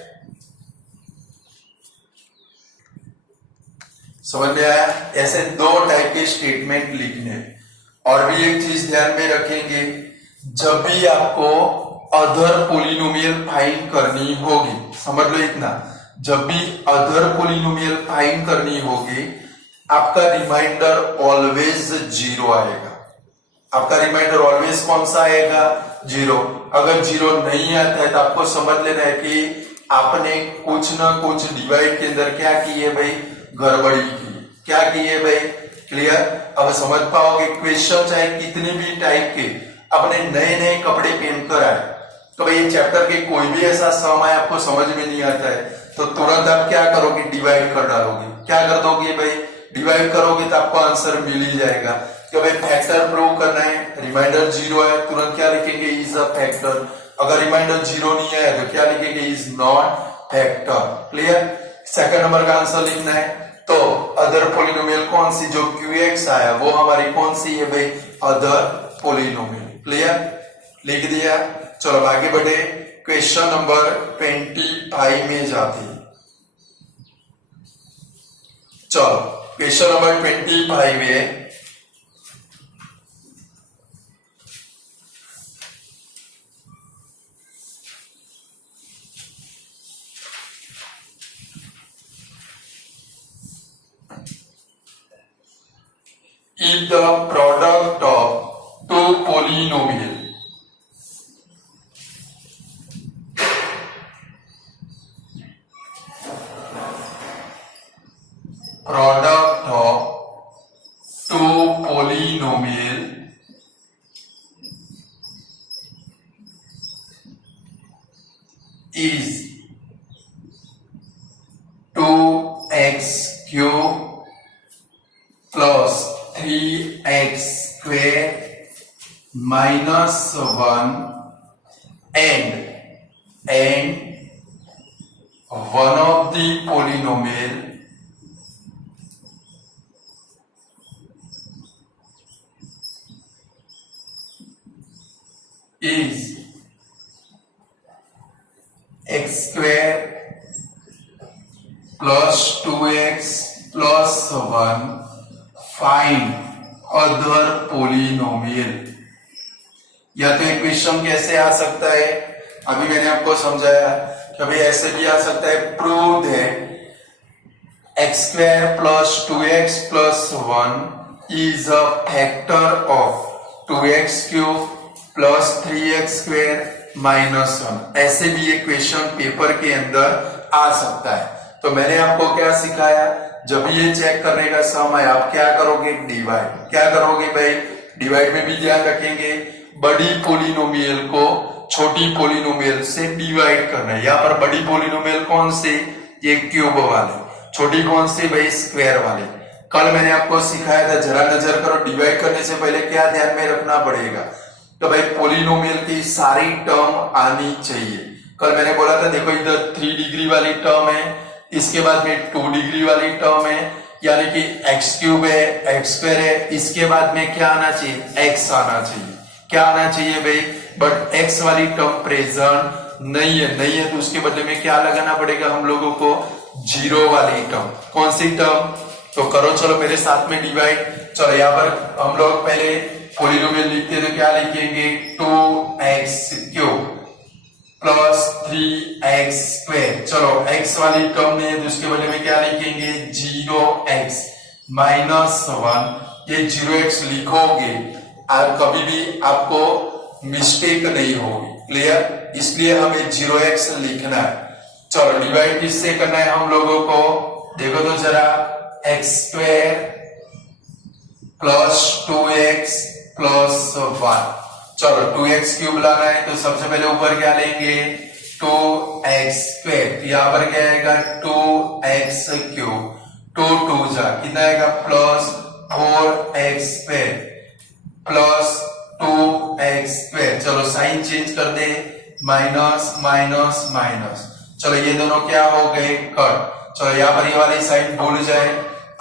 समझ में आया। ऐसे दो टाइप के स्टेटमेंट लिखने। और भी एक चीज ध्यान में रखेंगे, जब भी आपको अदर पोलिनोमियल फाइंड करनी होगी, समझ लो इतना, जब भी अदर पोलिनोमियल फाइंड करनी होगी, आपका रिमाइंडर ऑलवेज 0 आएगा। आपका रिमाइंडर ऑलवेज कौन सा आएगा? 0। अगर 0 नहीं आता है तो आपको समझ लेना है कि आपने कुछ ना कुछ डिवाइड के अंदर क्या की है भाई? गड़बड़ी की। क्या की है भाई? क्लियर? अब समझ पाओगे। क्वेश्चन चाहे कितने भी टाइप के, अपने नए नए कपड़े पहनकर आए तो भाई ये चैप्टर के कोई भी ऐसा सम है आपको समझ में नहीं आता है तो तुरंत आप क्या करोगे? डिवाइड कर डालोगे। क्या कर दोगे भाई? डिवाइड करोगे तो आपको आंसर मिल ही जाएगा। तो भाई फैक्टर प्रूव करना है, रिमाइंडर 0 है, तुरंत क्या लिखेंगे? Is a factor. अगर रिमाइंडर 0 नहीं है तो क्या लिखेंगे? Is not factor. Clear? Second number का आंसर लिखना है। तो अदर पोलिनोमियल कौन सी? जो QX आया वो हमारी कौन सी है भाई? Other polynomial. क्लियर? लिख दिया। चलो आगे बढ़े, क्वेश्चन नंबर 25 में जाते हैं। चलो क्वेश्चन नंबर 25 है। If the product of two polynomial is 2x cube plus 3x square minus 1 and one of the polynomial is x square plus 2x plus 1, find other polynomial। या तो equation कैसे आ सकता है? अभी मैंने आपको समझाया कि अभी ऐसे भी आ सकता है, prove that x square plus 2x plus 1 is a factor of 2x cube plus 3x square minus 1। ऐसे भी ये क्वेश्चन पेपर के अंदर आ सकता है। तो मैंने आपको क्या सिखाया? जब ये चेक करने का सम है आप क्या करोगे? डिवाइड। क्या करोगे भाई? डिवाइड में भी ध्यान रखेंगे, बड़ी पोलिनोमियल को छोटी पोलिनोमियल से डिवाइड करना है। यहाँ पर बड़ी पोलिनोमियल कौन से? ये क्यूब वाले। छोटी कौन सी भाई? स्क्वायर वाले। कल मैंने आपको सिखाया था, जरा नजर करो, डिवाइड करने से पहले क्या ध्यान में रखना पड़ेगा? तो भाई पोलिनोमियल की सारी टर्म आनी चाहिए। कल मैंने बोला था देखो इधर 3 डिग्री वाली टर्म है, इसके बाद में 2 डिग्री वाली टर्म है, यानी कि x क्यूब है, x स्क्वायर है, इसके बाद में क्या आना चाहिए? x आना चाहिए। क्या आना चाहिए भाई? बट x वाली टर्म प्रेजेंट नहीं है तो उसके बदले में क्या लगाना पड़ेगा हम लोगों को? 0 वाली टर्म। कौन सी टर्म? तो करो चलो मेरे साथ में डिवाइड। चलो यहाँ पर हम लोग पहले पोलिनोमियल लिखते हैं तो क्या लिखेंगे? 2x cube plus 3x square. चलो x वाली टर्म नहीं है तो उसके बदले में क्या लिखेंगे? 0x minus 1। ये 0x लिखोगे और कभी भी आपको मिस्टेक नहीं होगी। क्लियर? इसलिए हमें 0x लिखना है। चलो डिवाइड किससे करना है हम लोगों को? देखो तो जरा, x square plus 2x plus 1। चलो 2x क्यूब लाना है तो सबसे पहले ऊपर क्या लेंगे? 2x square. यहाँ पर क्या आएगा? 2x cube. 2 2 जा कितना आएगा? Plus 4x square plus 2x square. चलो साइन चेंज कर दे, माइनस माइनस माइनस। चलो ये दोनों क्या हो गए? कट। चलो यहाँ पर ये वाली साइन भूल जाए,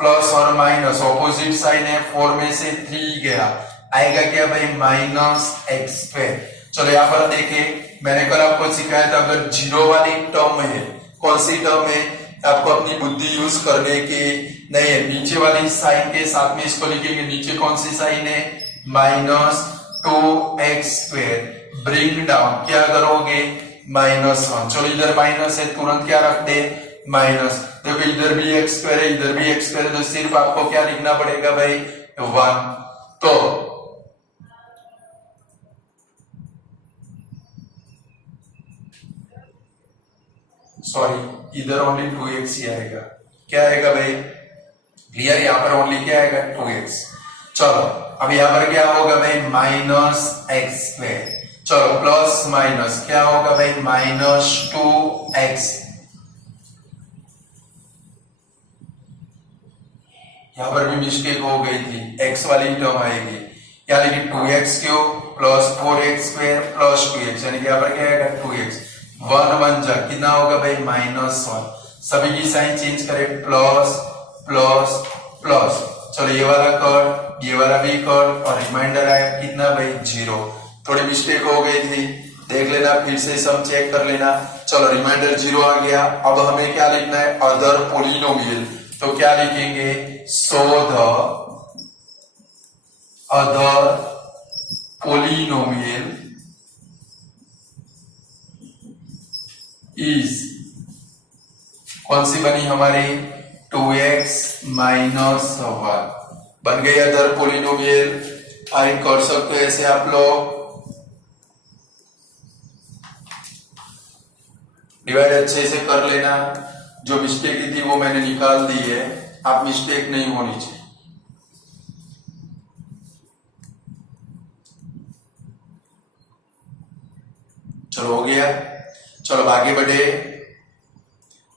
प्लस और माइनस ऑपोजिट साइन है, 4 में से 3 गया, आएगा क्या भाई? Minus x square. चलो यहाँ पर देखिए, मैंने कल आपको सिखाया था अगर 0 वाली टर्म है, कौन सी टर्म है? आपको अपनी बुद्धि यूज करने की नहीं है, नीचे वाली साइन के साथ में इसको लिखेंगे। नीचे कौन सी साइन है? Minus 2x square. Bring down क्या करोगे? -1। चलो इधर माइनस है, तुरंत क्या रख दे? माइनस, देखो इधर भी एक्स स्क्वायर है, इधर भी एक्स स्क्वायर है, तो सिर्फ आपको क्या लिखना पड़ेगा भाई 1। तो सॉरी इधर ओनली 2x ही आएगा, क्या आएगा भाई क्लियर, यहाँ पर ओनली क्या आएगा 2x। चलो अब यहाँ पर क्या होगा भाई माइनस एक्स स्क्वायर, चलो प्लस माइनस क्या होगा भाई माइनस 2x, यहां पर भी मिस्टेक हो गई थी, x वाली टर्म आएगी, क्या लिखी 2x cube plus 4x square plus 2x, यानी कि यहाँ पर क्या आएगा 2x, 1 1 जा कितना होगा भाई -1, सभी की साइन चेंज करें प्लस प्लस प्लस, चलो ये वाला कट ये वाला भी कट और रिमाइंडर आया कितना भाई 0, थोड़ी मिस्टेक हो गई थी देख लेना, फिर से सम चेक कर लेना। चलो रिमाइंडर 0 आ गया, अब हमें क्या लिखना है अदर पोलिनोमियल, तो क्या लिखेंगे so the other polynomial is, कौन सी बनी हमारी 2x माइनस 1, बन गई अदर पोलिनोमियल, फाइंड कर सकते हो ऐसे आप लोग, डिवाइड अच्छे से कर लेना, जो मिस्टेक थी वो मैंने निकाल दी है, आप मिस्टेक नहीं होनी चाहिए। चलो हो गया, चलो आगे बढ़े,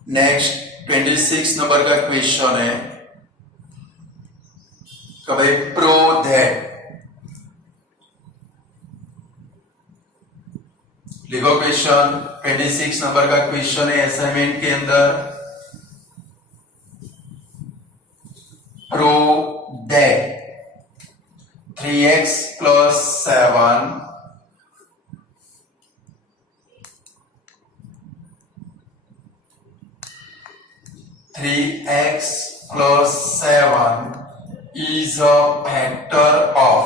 नेक्स्ट 26 नंबर का क्वेश्चन है कि भाई प्रो दैट, लिखो क्वेश्चन 26 नंबर का क्वेश्चन है असाइनमेंट के अंदर, pro that 3x plus 7 3x plus 7 is a factor of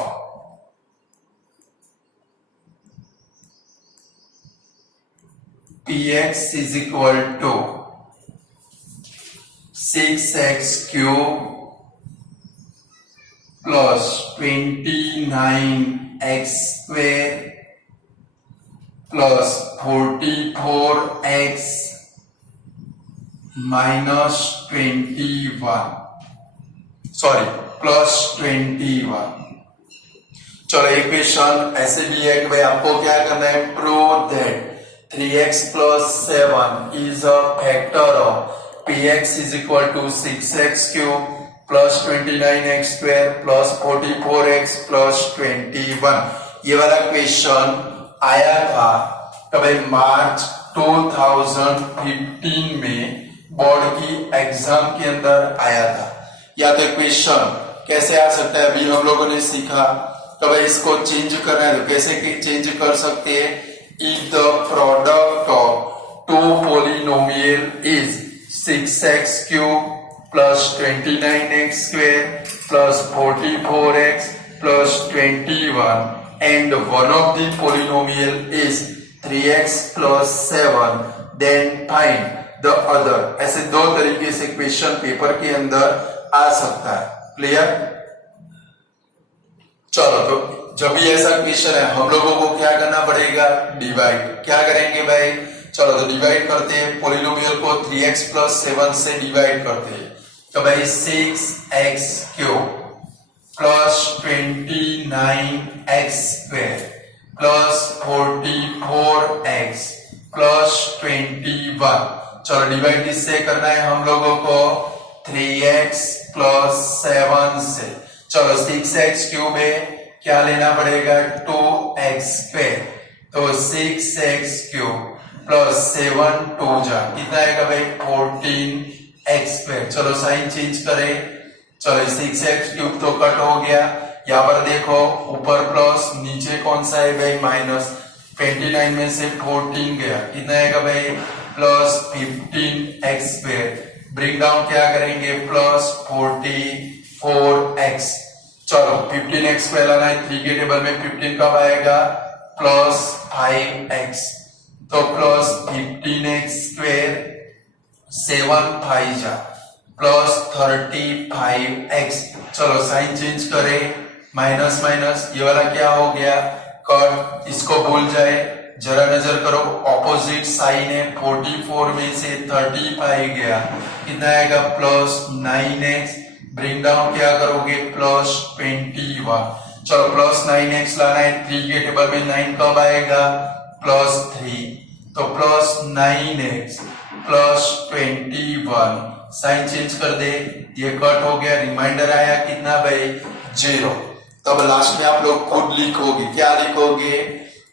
px is equal to 6x cube plus 29x square plus 44x minus 21, sorry plus 21। चलो एक क्वेश्चन ऐसे भी है कि भाई आपको क्या करना है, prove that 3x plus 7 is a factor of px is equal to 6x cube plus 29x square plus 44x plus 21। ये वाला क्वेश्चन आया था तो भाई मार्च 2015 में बोर्ड की एग्जाम के अंदर आया था। या तो क्वेश्चन कैसे आ सकता है, अभी हम लोगों ने सीखा, तो भाई इसको चेंज करना है तो कैसे चेंज कर सकते हैं, if the product of two polynomial is 6x cube plus 29x square plus 44x plus 21 and one of the polynomial is 3x plus 7 then find the other. ऐसे दो तरीके से क्वेश्चन पेपर के अंदर आ सकता है, क्लियर। चलो तो जब भी ऐसा क्वेश्चन है हम लोगों को क्या करना पड़ेगा, डिवाइड। क्या करेंगे भाई, चलो तो डिवाइड करते हैं, पोलिनोमियल को 3x प्लस 7 से डिवाइड करते हैं, तो भाई 6x cube plus 29x square plus 44x plus 21। चलो डिवाइड किससे करना है हम लोगों को, 3x प्लस 7 से। चलो 6x क्यूब है, क्या लेना पड़ेगा 2x स्क्वायर, तो 6x क्यूब प्लस 7 2 जा कितना आएगा भाई 14x स्क्वायर। चलो साइन चेंज करें, चलो 6x क्यूब तो कट हो गया, यहाँ पर देखो ऊपर प्लस नीचे कौन सा है भाई माइनस, 29 में से 14 गया कितना आएगा भाई plus 15x square, bring down क्या करेंगे प्लस 44x। चलो 15x स्क्वायर लाना है, 3 के टेबल में 15 कब आएगा प्लस 5x, तो प्लस 15x स्क्वायर 7 5 जा प्लस 35x। चलो साइन चेंज करें, माइनस माइनस, ये वाला क्या हो गया कट, इसको भूल जाए। जरा नजर करो, ऑपोजिट साइन है, 44 में से 35 गया, कितना आएगा प्लस 9x। ब्रिंग डाउन क्या करोगे प्लस 21। चलो प्लस 9x लाना है, 3 के टेबल में 9 कब आएगा प्लस 3, तो plus 9x plus 21। Sign change कर दे, ये कट हो गया, रिमाइंडर आया कितना भाई 0। तब लास्ट में आप लोग खुद लिखोगे, क्या लिखोगे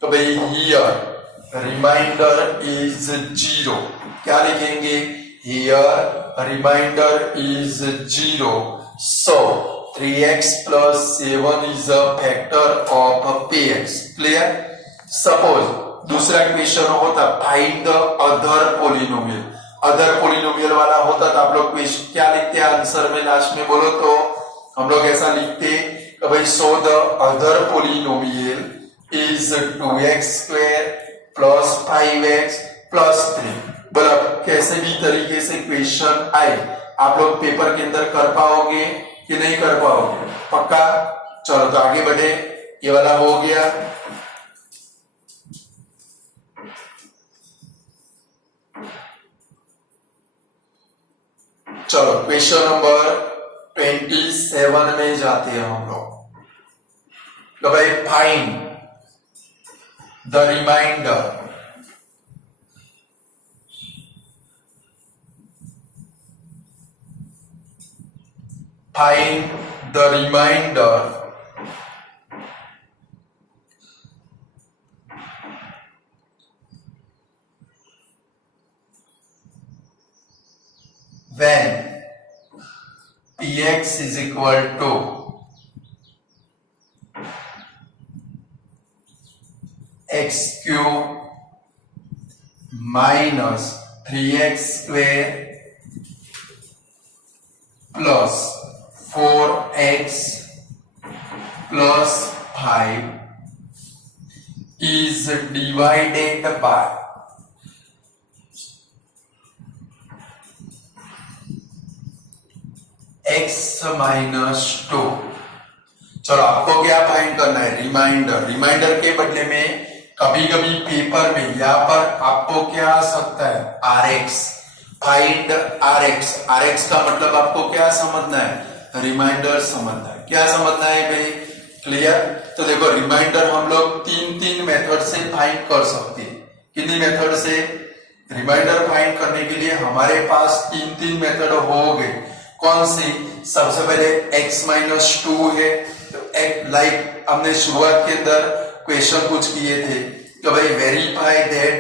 तो भाई हियर रिमाइंडर इज 0। क्या लिखेंगे here remainder is 0, so 3x plus 7 is a factor of px। Clear. Suppose दूसरा क्वेश्चन होता find the other polynomial, other polynomial वाला होता तो आप लोग क्वेश्चन क्या लिखते हैं आंसर में लास्ट में बोलो तो हम लोग ऐसा लिखते कि भाई so the other polynomial is 2x square plus 5x plus 3। बोला कैसे भी तरीके से क्वेश्चन आए आप लोग पेपर के अंदर कर पाओगे कि नहीं कर पाओगे, पक्का। चलो तो आगे बढ़े, ये वाला हो गया। चलो क्वेश्चन नंबर 27 में जाते हैं हम लोग। तो भाई find the remainder find the remainder when px is equal to x cube minus 3x square plus 4x plus 5 is divided by x minus 2। चलो आपको क्या फाइंड करना है रिमाइंडर। रिमाइंडर के बदले में कभी कभी पेपर में यहाँ पर आपको क्या आ सकता है rx, फाइंड rx। rx का मतलब आपको क्या समझना है रिमाइंडर समझना है। क्या समझना है भाई क्लियर। तो देखो रिमाइंडर हम लोग तीन मेथड से फाइंड कर सकते हैं। कितनी मेथड से रिमाइंडर फाइंड करने के लिए हमारे पास तीन मेथड हो गए। कौन सी, सबसे पहले x माइनस 2 है, तो लाइक हमने शुरुआत के अंदर क्वेश्चन कुछ किए थे तो भाई verify that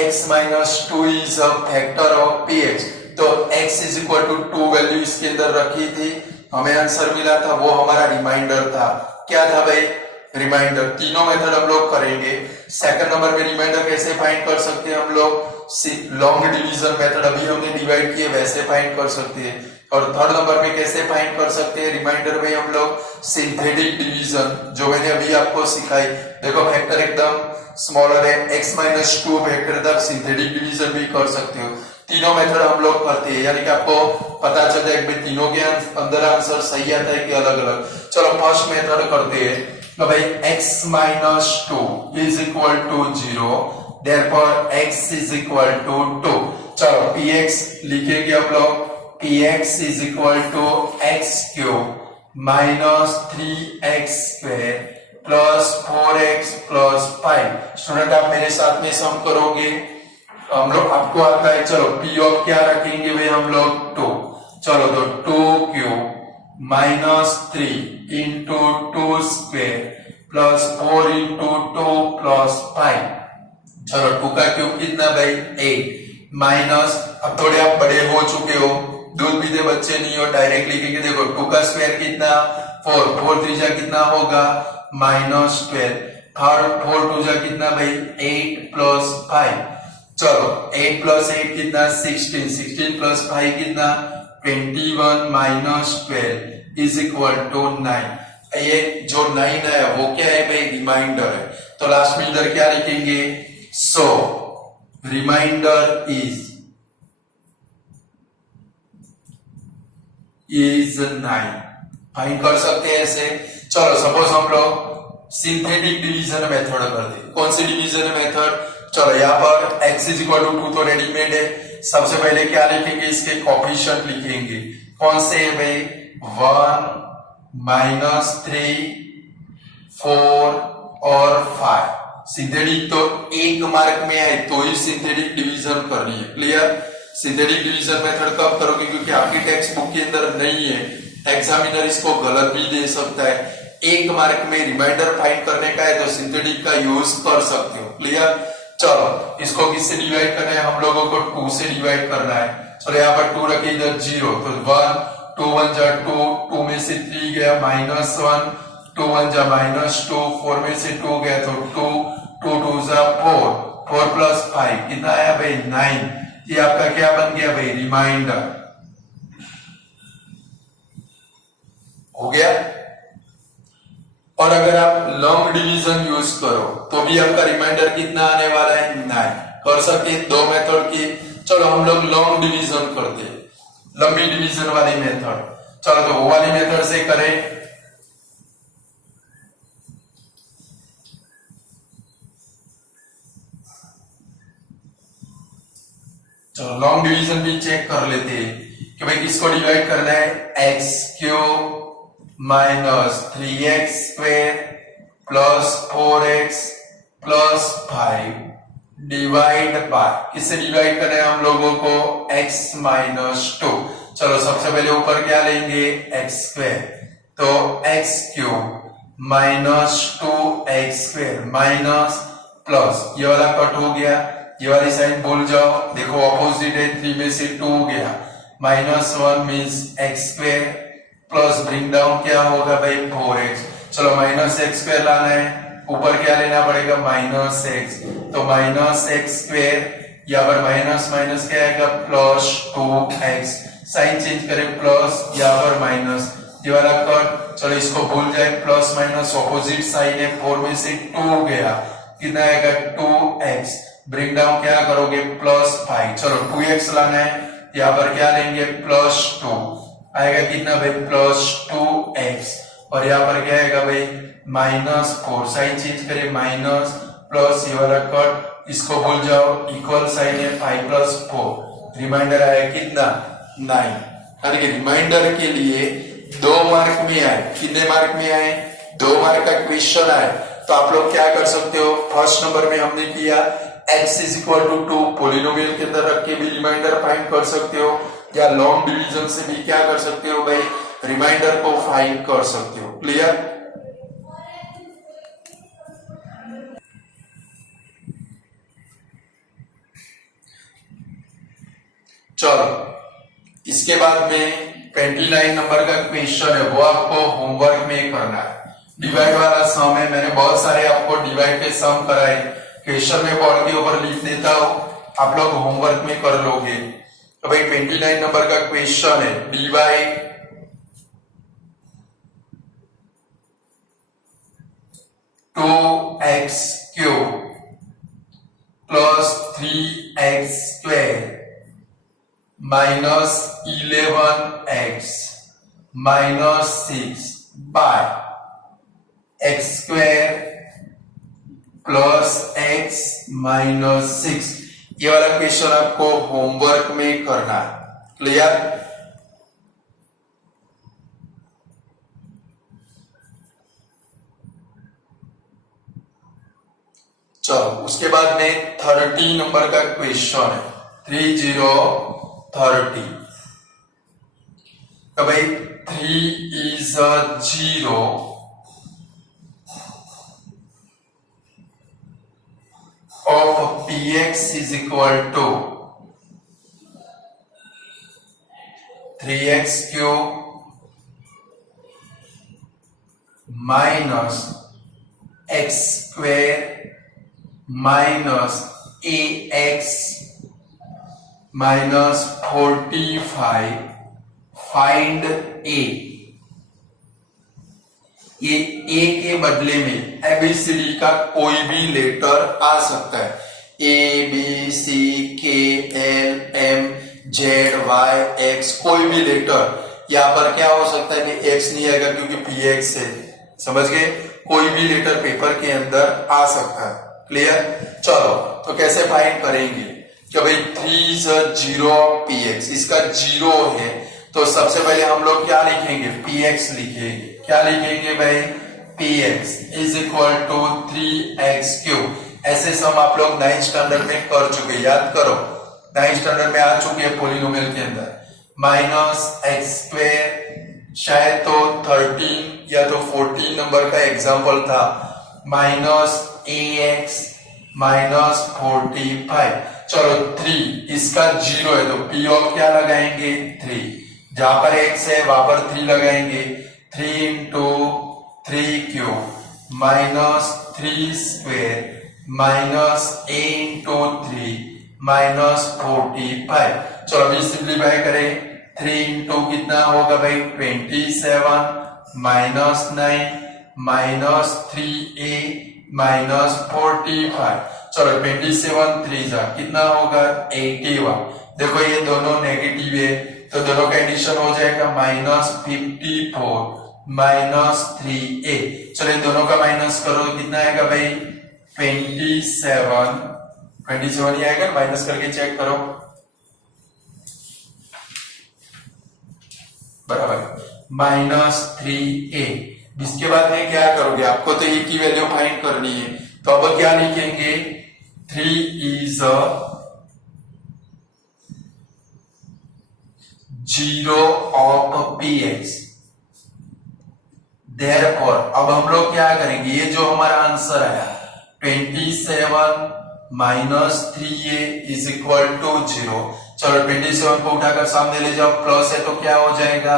x minus 2 is a factor of px। तो x is equal to 2 value इसके अंदर रखी थी, हमें आंसर मिला था, वो हमारा रिमाइंडर था। क्या था भाई रिमाइंडर। तीनों मेथड हम लोग करेंगे। सेकंड नंबर में रिमाइंडर कैसे फाइंड कर सकते हैं हम लोग, लॉन्ग डिवीजन मेथड अभी हमने डिवाइड किए वैसे फाइंड कर सकते हैं। और थर्ड नंबर में कैसे फाइंड कर सकते हैं रिमाइंडर में हम लोग सिंथेटिक डिवीजन, जो मैंने अभी आपको सिखाई। देखो फैक्टर एकदम स्मॉलर है, x माइनस 2 फैक्टर तक सिंथेटिक डिवीजन भी कर सकते हो। तीनों मेथड हम लोग करते हैं, यानी कि आपको पता चलता है कि तीनों के अंदर आंसर सही आता है कि अलग अलग। चलो फर्स्ट मेथड करते हैं। तो भाई x minus 2 is equal to 0, therefore x is equal to 2। चलो px लिखेंगे हम लोग, px is equal to x cube minus 3x square plus 4x plus 5। Student आप मेरे साथ में सम करोगे, हम लोग आपको आता है। चलो p ऑफ क्या रखेंगे भाई हम लोग 2। चलो तो 2 cube minus 3 into 2 square plus 4 into 2 plus 5। चलो 2 का क्यूब कितना भाई 8 माइनस, अब थोड़े आप बड़े हो चुके हो, दूध पीते बच्चे नहीं हो, डायरेक्ट लिखेंगे। देखो 2 का स्क्वायर कितना 4, 4 3 कितना होगा माइनस 12, 4 2 कितना भाई 8 प्लस 5। चलो 8 प्लस 8 कितना 16, 16 प्लस 5 कितना 21 माइनस 12 इज इक्वल टू 9। ये जो 9 है वो क्या है भाई रिमाइंडर है। तो लास्ट में इधर क्या लिखेंगे, सो रिमाइंडर इज इज 9। फाइंड कर सकते हैं ऐसे। चलो सपोज हम लोग सिंथेटिक डिवीजन मेथड कर दे। कौन सी डिवीजन मेथड? चलो यहाँ पर x इज इक्वल टू 2 तो रेडीमेड है। सबसे पहले क्या लिखेंगे? इसके कोफिशिएंट लिखेंगे। कौन से है भाई? 1 -3 4 और 5। सिंथेटिक तो एक मार्क में है तो ही सिंथेटिक डिवीजन करनी है। क्लियर? सिंथेटिक डिवीजन मेथड कब करोगे? क्योंकि आपकी टेक्स्ट बुक के अंदर नहीं है, एग्जामिनर इसको गलत भी दे सकता है। एक मार्क में रिमाइंडर फाइंड करने का है तो सिंथेटिक का यूज कर सकते हो। क्लियर? चलो इसको किससे डिवाइड करना है? हम लोगों को 2 से डिवाइड करना है। चलो यहाँ पर 2 रखे, इधर 0 तो 1 2 1 जा 2, 2 में से 3 गया -1, 2 1 जा -2, 4 में से 2 गया तो 2, 2 2 जा 4, 4 + 5 कितना आया भाई? 9। ये आपका क्या बन गया भाई? रिमाइंडर हो गया। और अगर आप लॉन्ग डिवीजन यूज करो तो भी आपका रिमाइंडर कितना आने वाला है? 9। कर सकते हैं 2 मेथड की। चलो हम लोग लॉन्ग डिवीजन करते हैं, लंबी डिवीजन वाली मेथड। चलो तो वो वाली मेथड से करें। चलो लॉन्ग डिवीजन भी चेक कर लेते हैं कि भाई किसको डिवाइड करना है? x³ -3x² + 4x + 5 divide by, किससे डिवाइड करना है हम लोगों को? x - 2। चलो सबसे पहले ऊपर क्या लेंगे? x²। तो x³ -2x² माइनस प्लस, ये वाला कट हो गया, ये वाली साइड भूल जाओ। देखो ऑपोजिट है, 3 में से 2 गया, -1 means x² plus bring down क्या होगा भाई? 4x। चलो -x² लाना है, ऊपर क्या लेना पड़ेगा? -x। तो -x², यहाँ पर माइनस माइनस क्या आएगा? +2x। साइन चेंज करें प्लस, यहाँ पर माइनस, ये वाला कट। चलो इसको भूल जाए, प्लस माइनस ऑपोजिट साइन है, 4 में से 2 गया, कितना आएगा? 2x। ब्रिंग डाउन क्या करोगे? +5। चलो 2x लाना है, यहाँ पर क्या लेंगे? +2 आएगा, कितना भाई? +2x। और यहाँ पर क्या आएगा भाई? -4। साइन चेंज करें, माइनस प्लस, ये वाला कट, इसको भूल जाओ, इक्वल साइन है, 5 + 4, रिमाइंडर आया कितना? 9। हर रिमाइंडर के लिए 2 मार्क में आए। कितने मार्क में आए? 2 मार्क का क्वेश्चन आए तो आप लोग क्या कर सकते हो? फर्स्ट नंबर में हमने किया x = 2, पोलिनोमियल के अंदर रख के भी रिमाइंडर फाइंड कर सकते हो, या लॉन्ग डिवीजन से भी क्या कर सकते हो भाई? रिमाइंडर को फाइंड कर सकते हो। क्लियर? चलो इसके बाद में 29 नंबर का क्वेश्चन है, वो आपको होमवर्क में करना है। डिवाइड वाला सम है, मैंने बहुत सारे आपको डिवाइड के सम कराए, क्वेश्चन में बोर्ड के ऊपर लिख देता हूं, आप लोग होमवर्क में कर लोगे। तो भाई 29 नंबर का क्वेश्चन है, divide 2x³ + 3x² -11x -6 bye x² + x -6। ये वाला क्वेश्चन आपको होमवर्क में करना है। क्लियर? चलो उसके बाद में 30 नंबर का क्वेश्चन है, 30 तो भाई 3 is 0 of px is equal to 3x³ minus x² minus ax minus 45 find a। ये a के बदले में ABCD का कोई भी लेटर आ सकता है, A B C K L M Z Y X, कोई भी लेटर यहाँ पर क्या हो सकता है कि x नहीं आएगा क्योंकि px है, समझ गए? कोई भी लेटर पेपर के अंदर आ सकता है। क्लियर? चलो तो कैसे फाइंड करेंगे कि भाई 3 is a 0 of px, इसका 0 है तो सबसे पहले हम लोग क्या लिखेंगे? px लिखेंगे। क्या लिखेंगे भाई? px is equal to 3x cube. ऐसे सम आप लोग 9th स्टैंडर्ड में कर चुके, याद करो, 9th स्टैंडर्ड में आ चुके हैं पोलिनोमियल के अंदर। माइनस एक्स स्क्वायर शायद तो 13 या तो 14 नंबर का एग्जाम्पल था, माइनस ax माइनस 45। चलो 3 इसका 0 है तो p ऑफ क्या लगाएंगे? 3। जहां पर x है वहां पर 3 लगाएंगे। 3 into 3 cube minus 3 square minus a into 3 minus 45। चलो अभी सिंप्लीफाई करें। 3 इंटू कितना होगा भाई? 27 माइनस 9 माइनस 3a माइनस 45। चलो 27 3 जा कितना होगा? 81। देखो ये दोनों नेगेटिव है तो दोनों का एडिशन हो जाएगा माइनस 54 माइनस 3a। चलो इन दोनों का माइनस करो तो कितना आएगा भाई? 27 ही आएगा, माइनस करके चेक करो, बराबर माइनस 3a। इसके बाद में क्या करोगे? आपको तो ए की वैल्यू फाइंड करनी है तो अब क्या लिखेंगे? 3 is a 0 of px। Therefore अब हम लोग क्या करेंगे? ये जो हमारा आंसर आया 27 minus 3a is equal to 0। चलो 27 को उठाकर सामने ले जाओ, प्लस है तो क्या हो जाएगा?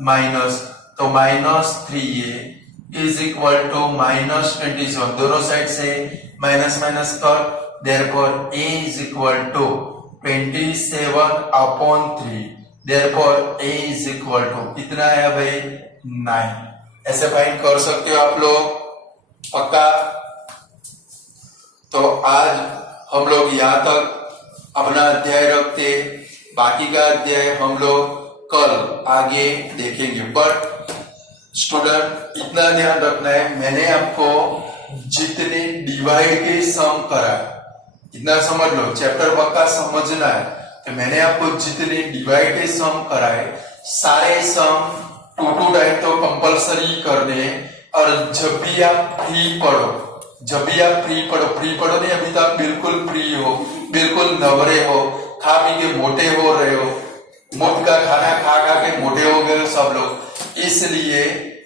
माइनस, तो minus 3a is equal to minus 27। दोनों साइड से माइनस माइनस कर, therefore a is equal to 27 upon 3। Therefore a is equal to कितना आया भाई? 9। ऐसे फाइंड कर सकते हो आप लोग, पक्का? तो आज हम लोग यहाँ तक अपना अध्याय रखते, बाकी का अध्याय हम लोग कल आगे देखेंगे। बट स्टूडेंट इतना ध्यान रखना है, मैंने आपको जितने डिवाइड के सम कराए इतना समझ लो, चैप्टर पक्का समझना है। तो मैंने आपको जितने डिवाइड के सम कराए सारे सम 2 टाइम तो कंपलसरी करने। और जब भी आप फ्री पढ़ो, जब भी आप फ्री पढ़ो नहीं, अभी तो आप बिल्कुल फ्री हो, बिल्कुल नवरे हो, खा पी के मोटे हो रहे हो, मुफ्त का खाना खा खा के मोटे हो गए सब लोग। इसलिए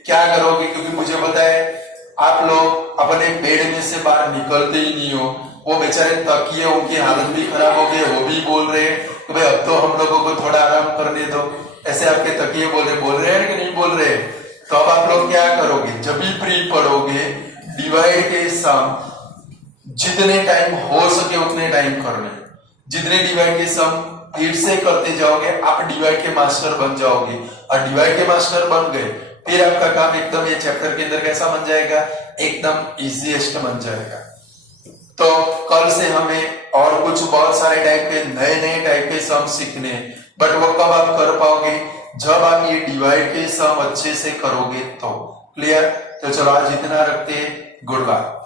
क्या करोगे? क्योंकि मुझे पता है आप लोग अपने बेड में से बाहर निकलते ही नहीं हो। वो बेचारे तकिए, उनकी हालत भी खराब हो गई, वो भी बोल रहे कि भाई अब तो हम लोगों को थोड़ा आराम करने दो। ऐसे आपके तकिए बोल रहे हैं कि नहीं बोल रहे? तो अब आप लोग क्या करोगे? जब भी फ्री पढ़ोगे डिवाइड के सम जितने टाइम हो सके उतने टाइम करने। जितने डिवाइड के सम फिर से करते जाओगे आप डिवाइड के मास्टर बन जाओगे। और डिवाइड के मास्टर बन गए फिर आपका काम एकदम ये चैप्टर के अंदर कैसा बन जाएगा? एकदम इजीएस्ट बन जाएगा। तो कल से हमें और कुछ बहुत सारे टाइप के नए टाइप के सम सीखने, बट वो कब आप कर पाओगे? जब आप ये डिवाइड के सम अच्छे से करोगे तो। क्लियर? तो चलो आज इतना रखते हैं, गुड बाय।